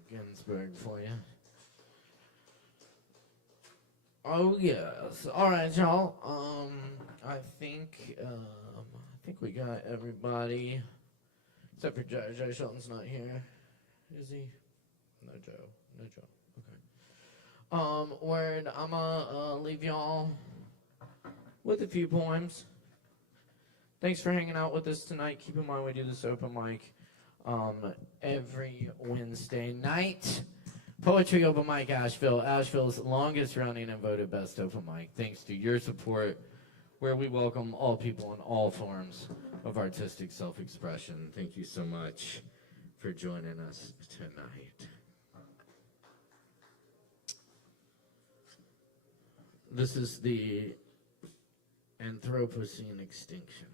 Ginsberg for you. Oh yes. All right, y'all. I think we got everybody except for Joe. Joe Shelton's not here, is he? No Joe. Okay. Word. I'm gonna leave y'all with a few poems. Thanks for hanging out with us tonight. Keep in mind we do this open mic every Wednesday night. Poetry Open Mic Asheville, Asheville's longest running and voted best open mic. Thanks to your support, where we welcome all people in all forms of artistic self-expression. Thank you so much for joining us tonight. This is the Anthropocene extinction.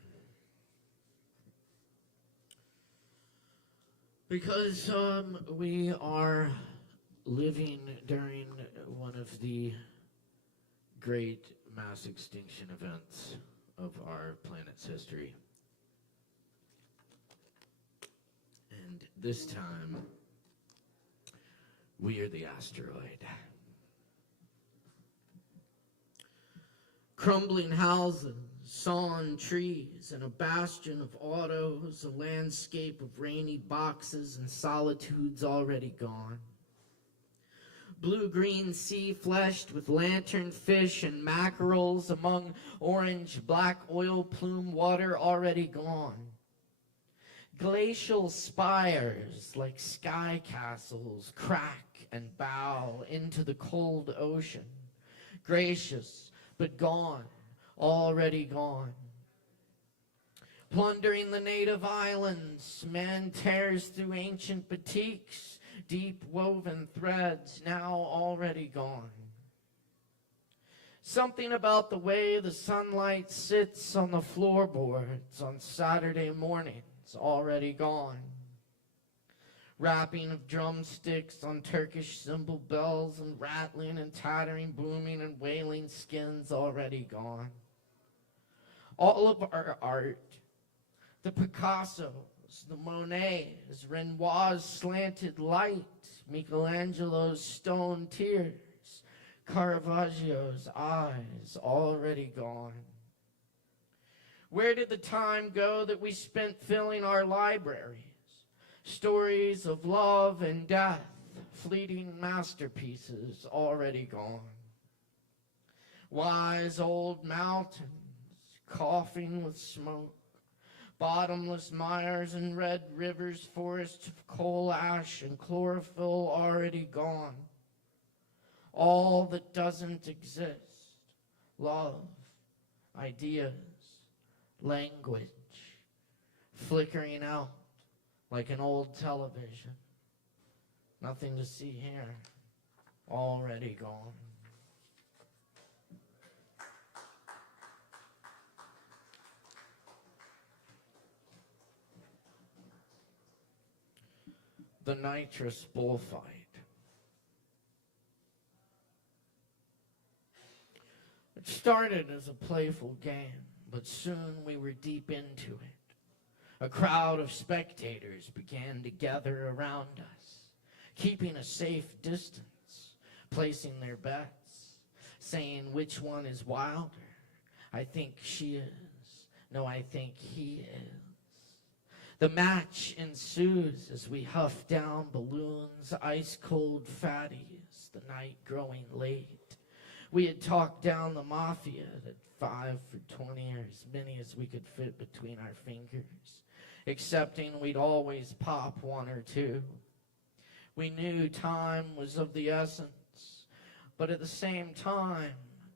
Because we are living during one of the great mass extinction events of our planet's history. And this time, we are the asteroid. Crumbling houses, sawn trees, and a bastion of autos, a landscape of rainy boxes and solitudes already gone. Blue-green sea fleshed with lanternfish and mackerels among orange-black oil plume water already gone. Glacial spires like sky castles crack and bow into the cold ocean. Gracious, but gone, already gone. Plundering the native islands, man tears through ancient batiks, deep woven threads now already gone. Something about the way the sunlight sits on the floorboards on Saturday mornings already gone. Rapping of drumsticks on Turkish cymbal bells and rattling and tattering, booming and wailing skins already gone. All of our art, the Picassos, the Monets, Renoir's slanted light, Michelangelo's stone tears, Caravaggio's eyes already gone. Where did the time go that we spent filling our libraries? Stories of love and death, fleeting masterpieces already gone. Wise old mountains, coughing with smoke, bottomless mires and red rivers, forests of coal ash and chlorophyll already gone. All that doesn't exist, love, ideas, language, flickering out like an old television. Nothing to see here, already gone. The nitrous bullfight. It started as a playful game, but soon we were deep into it. A crowd of spectators began to gather around us, keeping a safe distance, placing their bets, saying which one is wilder. I think she is. No, I think he is. The match ensues as we huff down balloons, ice-cold fatties, the night growing late. We had talked down the mafia at 5 for 20, or as many as we could fit between our fingers, accepting we'd always pop one or two. We knew time was of the essence, but at the same time,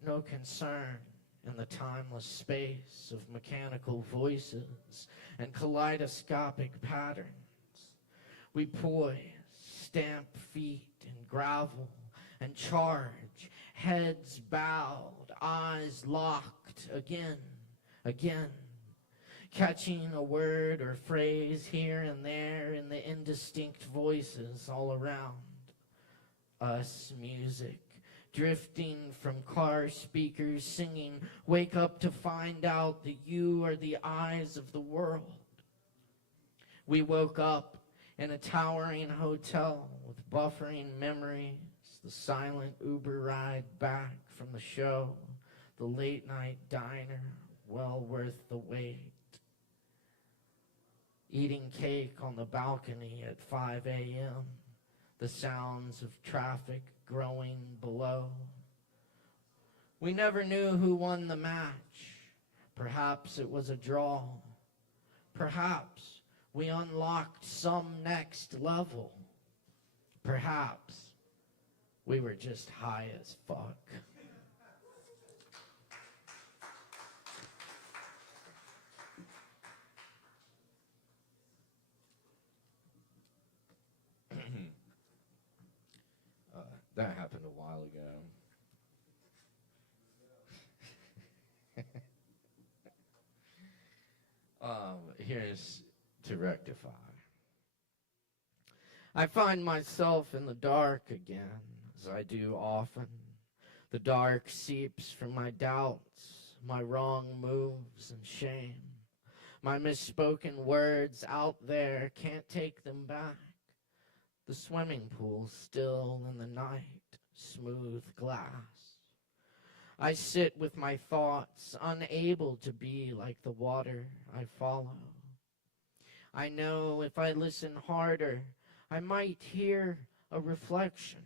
no concern in the timeless space of mechanical voices and kaleidoscopic patterns. We poise, stamp feet in gravel, and charge, heads bowed, eyes locked, again, catching a word or phrase here and there in the indistinct voices all around. Us, music, drifting from car speakers, singing, wake up to find out that you are the eyes of the world. We woke up in a towering hotel with buffering memories, the silent Uber ride back from the show, the late night diner, well worth the wait. Eating cake on the balcony at 5 a.m., the sounds of traffic growing below. We never knew who won the match. Perhaps it was a draw. Perhaps we unlocked some next level. Perhaps we were just high as fuck. That happened a while ago. Here's to rectify. I find myself in the dark again, as I do often. The dark seeps from my doubts, my wrong moves and shame. My misspoken words out there, can't take them back. The swimming pool still in the night, smooth glass. I sit with my thoughts, unable to be like the water I follow. I know if I listen harder, I might hear a reflection.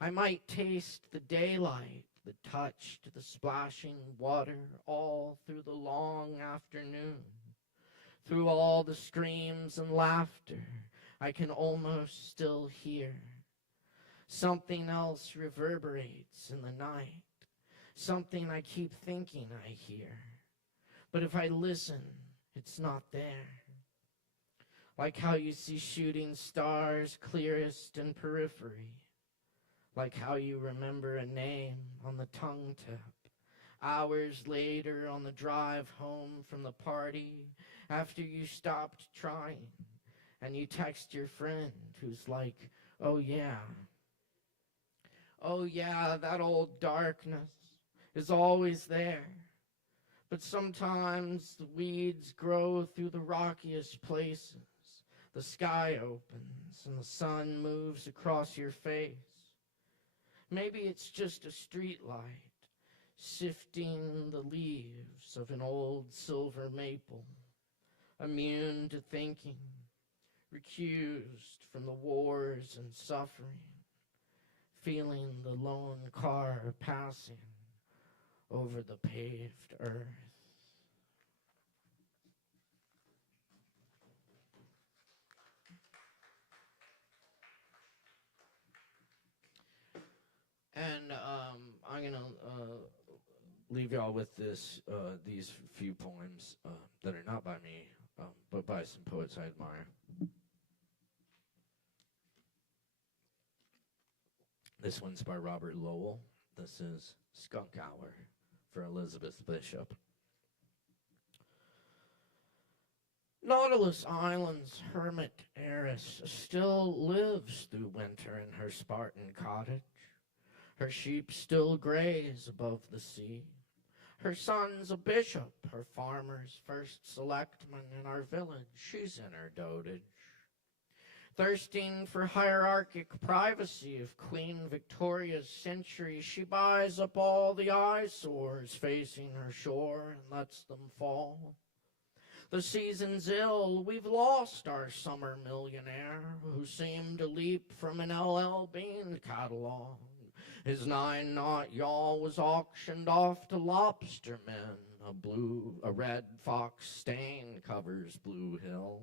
I might taste the daylight that touched the splashing water all through the long afternoon. Through all the screams and laughter, I can almost still hear. Something else reverberates in the night. Something I keep thinking I hear. But if I listen, it's not there. Like how you see shooting stars clearest in periphery. Like how you remember a name on the tongue tip. Hours later on the drive home from the party, after you stopped trying. and you text your friend who's like, oh yeah, that old darkness is always there. But sometimes the weeds grow through the rockiest places. The sky opens and the sun moves across your face. Maybe it's just a street light sifting the leaves of an old silver maple, immune to thinking, recused from the wars and suffering, feeling the lone car passing over the paved earth. And I'm gonna leave y'all with these few poems that are not by me, but by some poets I admire. This one's by Robert Lowell. This is Skunk Hour for Elizabeth Bishop. Nautilus Island's hermit heiress still lives through winter in her Spartan cottage. Her sheep still graze above the sea. Her son's a bishop, her farmer's first selectman in our village. She's in her dotage. Thirsting for hierarchic privacy of Queen Victoria's century, she buys up all the eyesores facing her shore and lets them fall. The season's ill, we've lost our summer millionaire who seemed to leap from an LL Bean catalog. His 9-knot yawl was auctioned off to lobstermen. A red fox stain covers Blue Hill.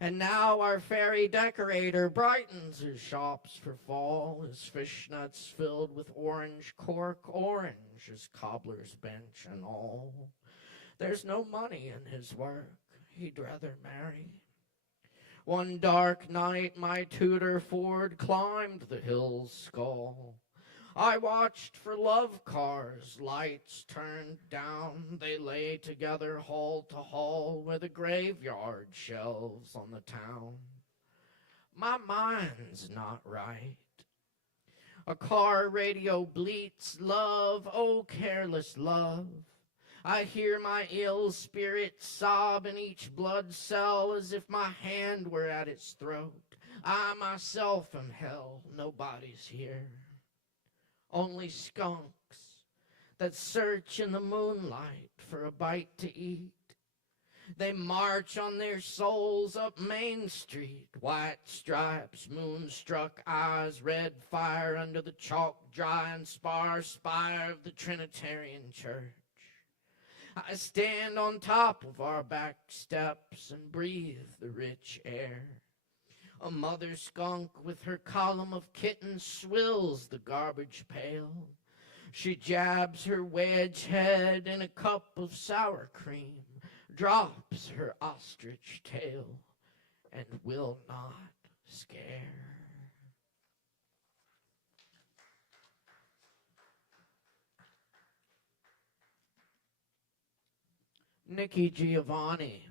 And now our fairy decorator brightens his shops for fall, his fishnets filled with orange cork, orange his cobbler's bench and all. There's no money in his work, he'd rather marry. One dark night my tutor Ford climbed the hill's skull. I watched for love cars, lights turned down. They lay together hall to hall where the graveyard shelves on the town. My mind's not right. A car radio bleats, love, oh careless love. I hear my ill spirit sob in each blood cell as if my hand were at its throat. I myself am hell, nobody's here. Only skunks that search in the moonlight for a bite to eat. They march on their souls up Main Street, white stripes, moonstruck eyes, red fire under the chalk dry and sparse spire of the Trinitarian Church. I stand on top of our back steps and breathe the rich air. A mother skunk with her column of kittens swills the garbage pail. She jabs her wedge head in a cup of sour cream, drops her ostrich tail, and will not scare. Nikki Giovanni.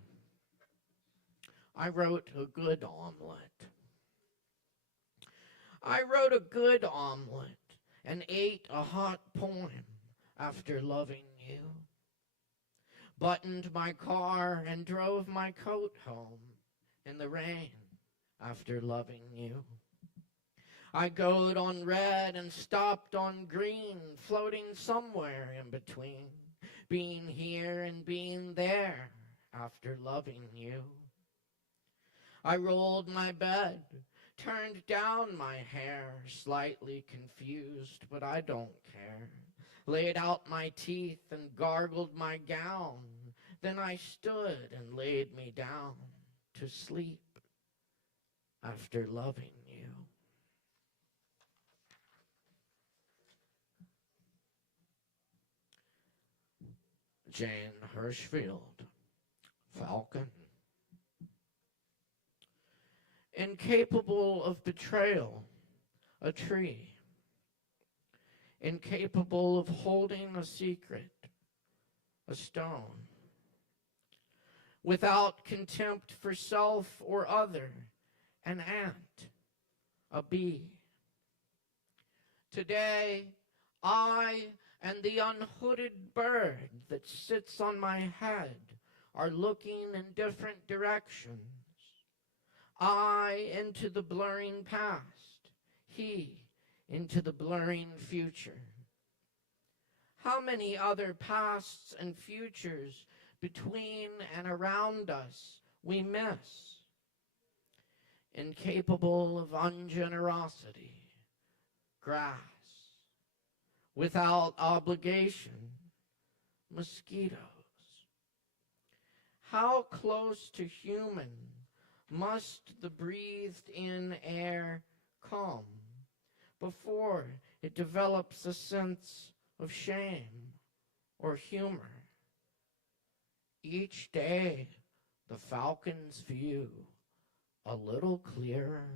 I wrote a good omelet. I wrote a good omelet and ate a hot poem after loving you. Buttoned my car and drove my coat home in the rain after loving you. I goed on red and stopped on green, floating somewhere in between, being here and being there after loving you. I rolled my bed, turned down my hair, slightly confused, but I don't care. Laid out my teeth and gargled my gown. Then I stood and laid me down to sleep after loving you. Jane Hirschfield, Falcon. Incapable of betrayal, a tree. Incapable of holding a secret, a stone. without contempt for self or other, an ant, a bee. Today, I and the unhooded bird that sits on my head are looking in different directions. I into the blurring past, he into the blurring future. How many other pasts and futures between and around us we miss? Incapable of ungenerosity, grass, without obligation, mosquitoes. How close to human must the breathed in air come before it develops a sense of shame or humor? Each day the falcon's view a little clearer.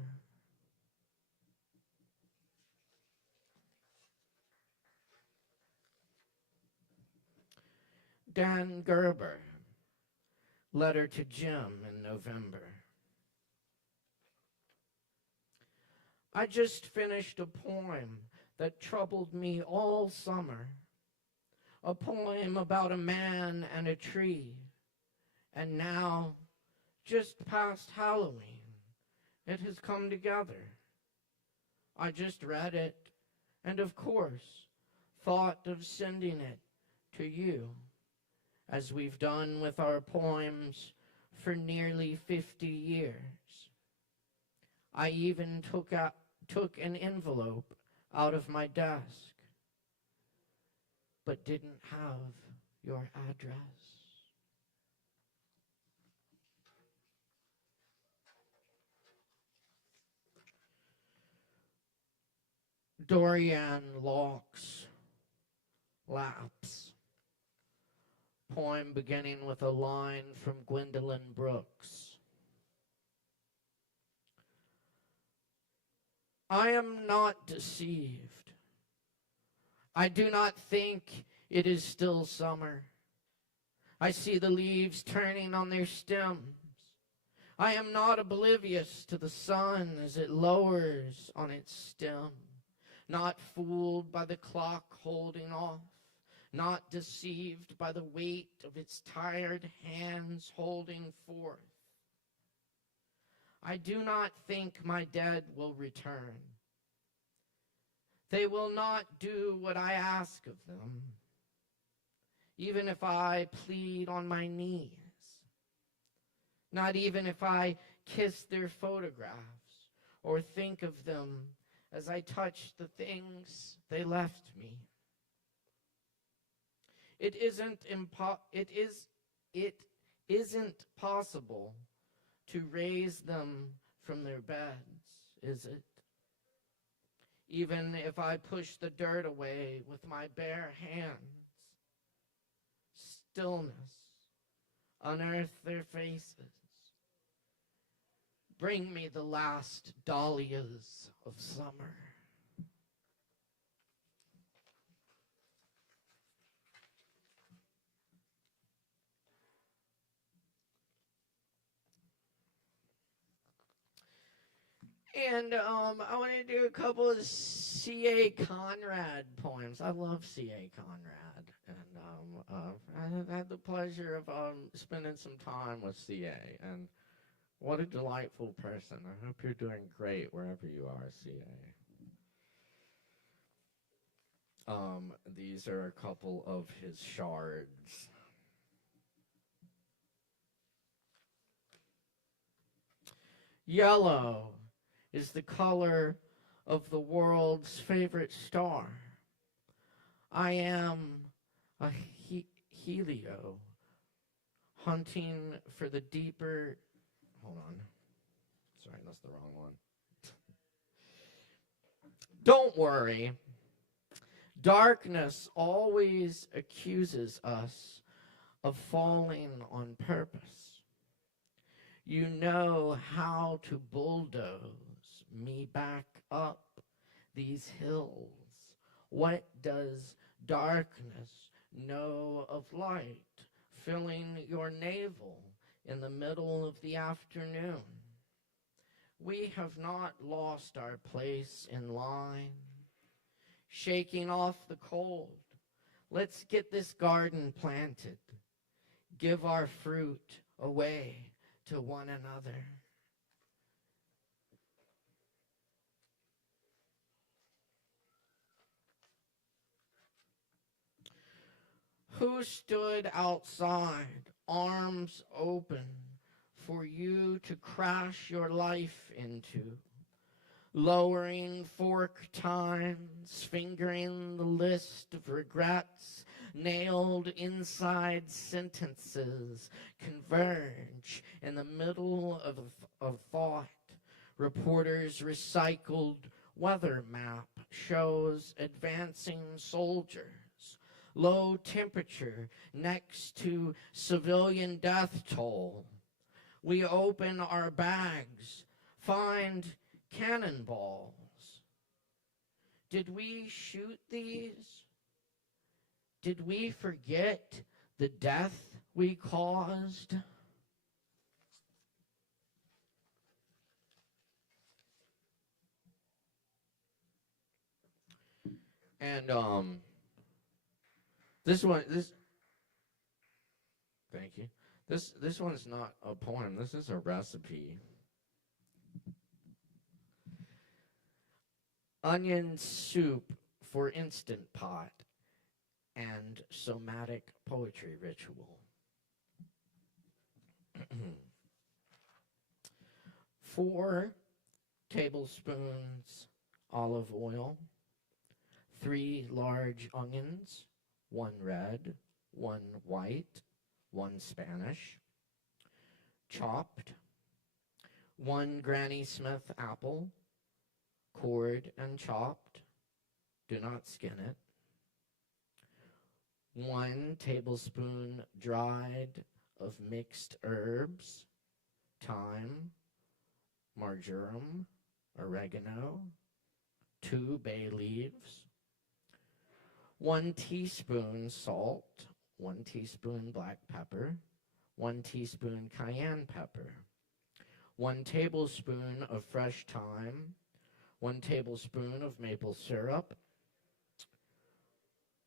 Dan Gerber, letter to Jim in November. I just finished a poem that troubled me all summer. A poem about a man and a tree. And now, just past Halloween, it has come together. I just read it, and of course, thought of sending it to you, as we've done with our poems for nearly 50 years. I even took an envelope out of my desk, but didn't have your address. Dorian Locke's Lapse. Poem beginning with a line from Gwendolyn Brooks. I am not deceived. I do not think it is still summer. I see the leaves turning on their stems. I am not oblivious to the sun as it lowers on its stem, not fooled by the clock holding off, not deceived by the weight of its tired hands holding forth. I do not think my dead will return. They will not do what I ask of them, even if I plead on my knees, not even if I kiss their photographs or think of them as I touch the things they left me. It isn't possible to raise them from their beds, is it? Even if I push the dirt away with my bare hands, stillness, unearth their faces, bring me the last dahlias of summer. And I want to do a couple of C.A. Conrad poems. I love C.A. Conrad. And I had the pleasure of spending some time with C.A. And what a delightful person. I hope you're doing great wherever you are, C.A. These are a couple of his shards. Yellow is the color of the world's favorite star. I am a helio, hunting for the deeper, hold on, sorry, that's the wrong one. Don't worry, darkness always accuses us of falling on purpose. You know how to bulldoze me back up these hills. What does darkness know of light, filling your navel in the middle of the afternoon. We have not lost our place in line. Shaking off the cold, let's get this garden planted. Give our fruit away to one another. Who stood outside, arms open, for you to crash your life into? Lowering fork tines, fingering the list of regrets, nailed inside sentences, converge in the middle of thought. Reporters' recycled weather map shows advancing soldiers. Low temperature next to civilian death toll. We open our bags, find cannonballs. Did we shoot these? Did we forget the death we caused? And thank you. This one is not a poem. This is a recipe. Onion soup for Instant Pot and somatic poetry ritual. 4 tablespoons olive oil, 3 large onions, 1 red, 1 white, 1 Spanish, chopped, 1 Granny Smith apple, cored and chopped, do not skin it, 1 tablespoon dried of mixed herbs, thyme, marjoram, oregano, 2 bay leaves, 1 teaspoon salt, 1 teaspoon black pepper, 1 teaspoon cayenne pepper, 1 tablespoon of fresh thyme, 1 tablespoon of maple syrup,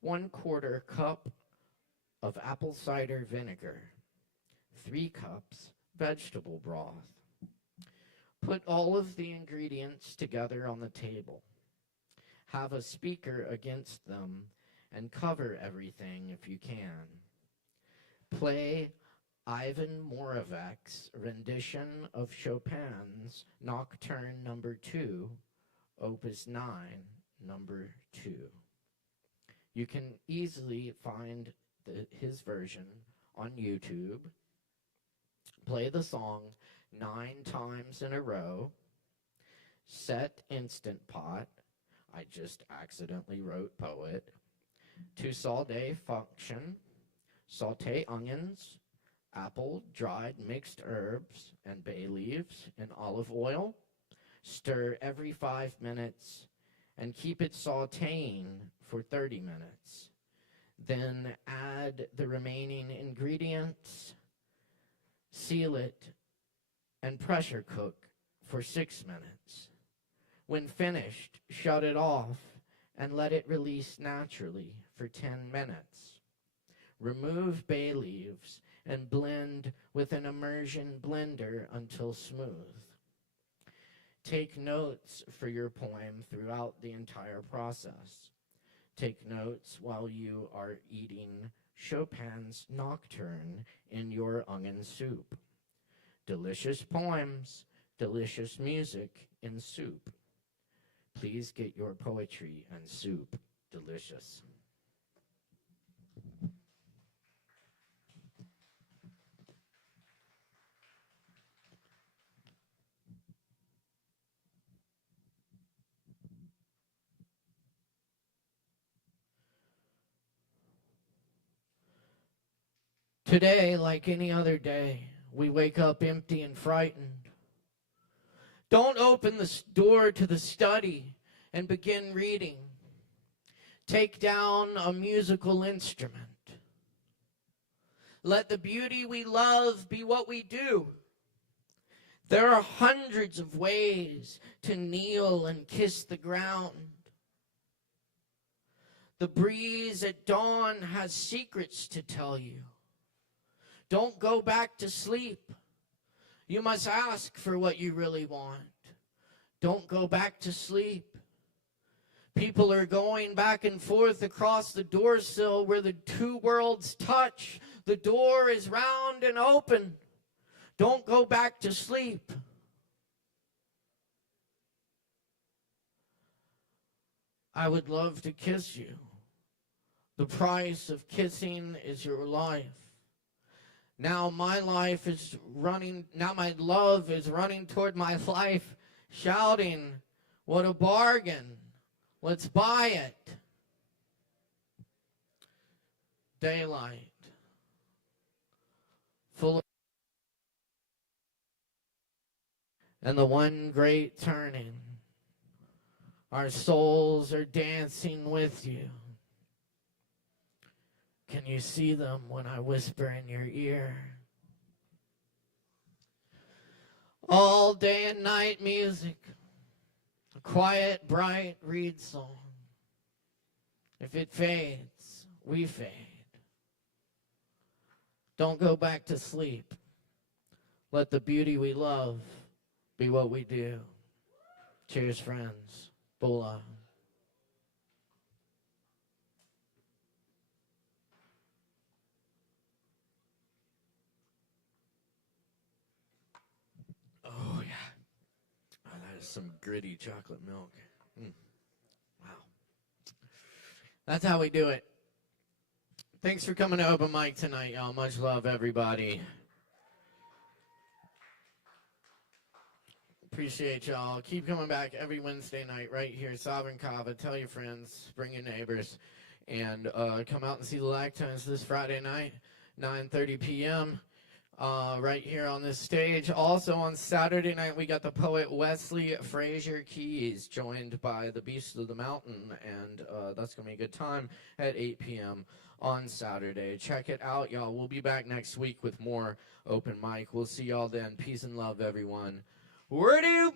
1/4 cup of apple cider vinegar, 3 cups vegetable broth. Put all of the ingredients together on the table. Have a speaker against them and cover everything if you can. Play Ivan Moravec's rendition of Chopin's Nocturne No. 2, Opus 9, number 2. You can easily find his version on YouTube. Play the song 9 times in a row. Set Instant Pot. I just accidentally wrote poet. To saute function. Saute onions, apple, dried mixed herbs, and bay leaves in olive oil. Stir every 5 minutes and keep it sauteing for 30 minutes. Then add the remaining ingredients, seal it, and pressure cook for 6 minutes. When finished, shut it off and let it release naturally for 10 minutes. Remove bay leaves and blend with an immersion blender until smooth. Take notes for your poem throughout the entire process. Take notes while you are eating Chopin's Nocturne in your onion soup. Delicious poems, delicious music in soup. Please get your poetry and soup delicious. Today, like any other day, we wake up empty and frightened. Don't open the door to the study and begin reading. Take down a musical instrument. Let the beauty we love be what we do. There are hundreds of ways to kneel and kiss the ground. The breeze at dawn has secrets to tell you. Don't go back to sleep. You must ask for what you really want. Don't go back to sleep. People are going back and forth across the doorsill where the two worlds touch. The door is round and open. Don't go back to sleep. I would love to kiss you. The price of kissing is your life. Now my love is running toward my life, shouting, what a bargain. Let's buy it. Daylight. Full of and the one great turning. Our souls are dancing with you. Can you see them when I whisper in your ear? All day and night music. A quiet, bright reed song. If it fades, we fade. Don't go back to sleep. Let the beauty we love be what we do. Cheers, friends. Bula. Oh, yeah. Oh, that is some gritty chocolate milk. Wow. That's how we do it. Thanks for coming to Open Mic tonight, y'all. Much love, everybody. Appreciate y'all. Keep coming back every Wednesday night right here, Sovereign Kava. Tell your friends, bring your neighbors, and come out and see the Lactones this Friday night, 9:30 p.m. Right here on this stage. Also on Saturday night, we got the poet Wesley Frazier Keys, joined by the Beast of the Mountain, and that's going to be a good time at 8 p.m. on Saturday. Check it out, y'all. We'll be back next week with more Open Mic. We'll see y'all then. Peace and love, everyone. Where do you...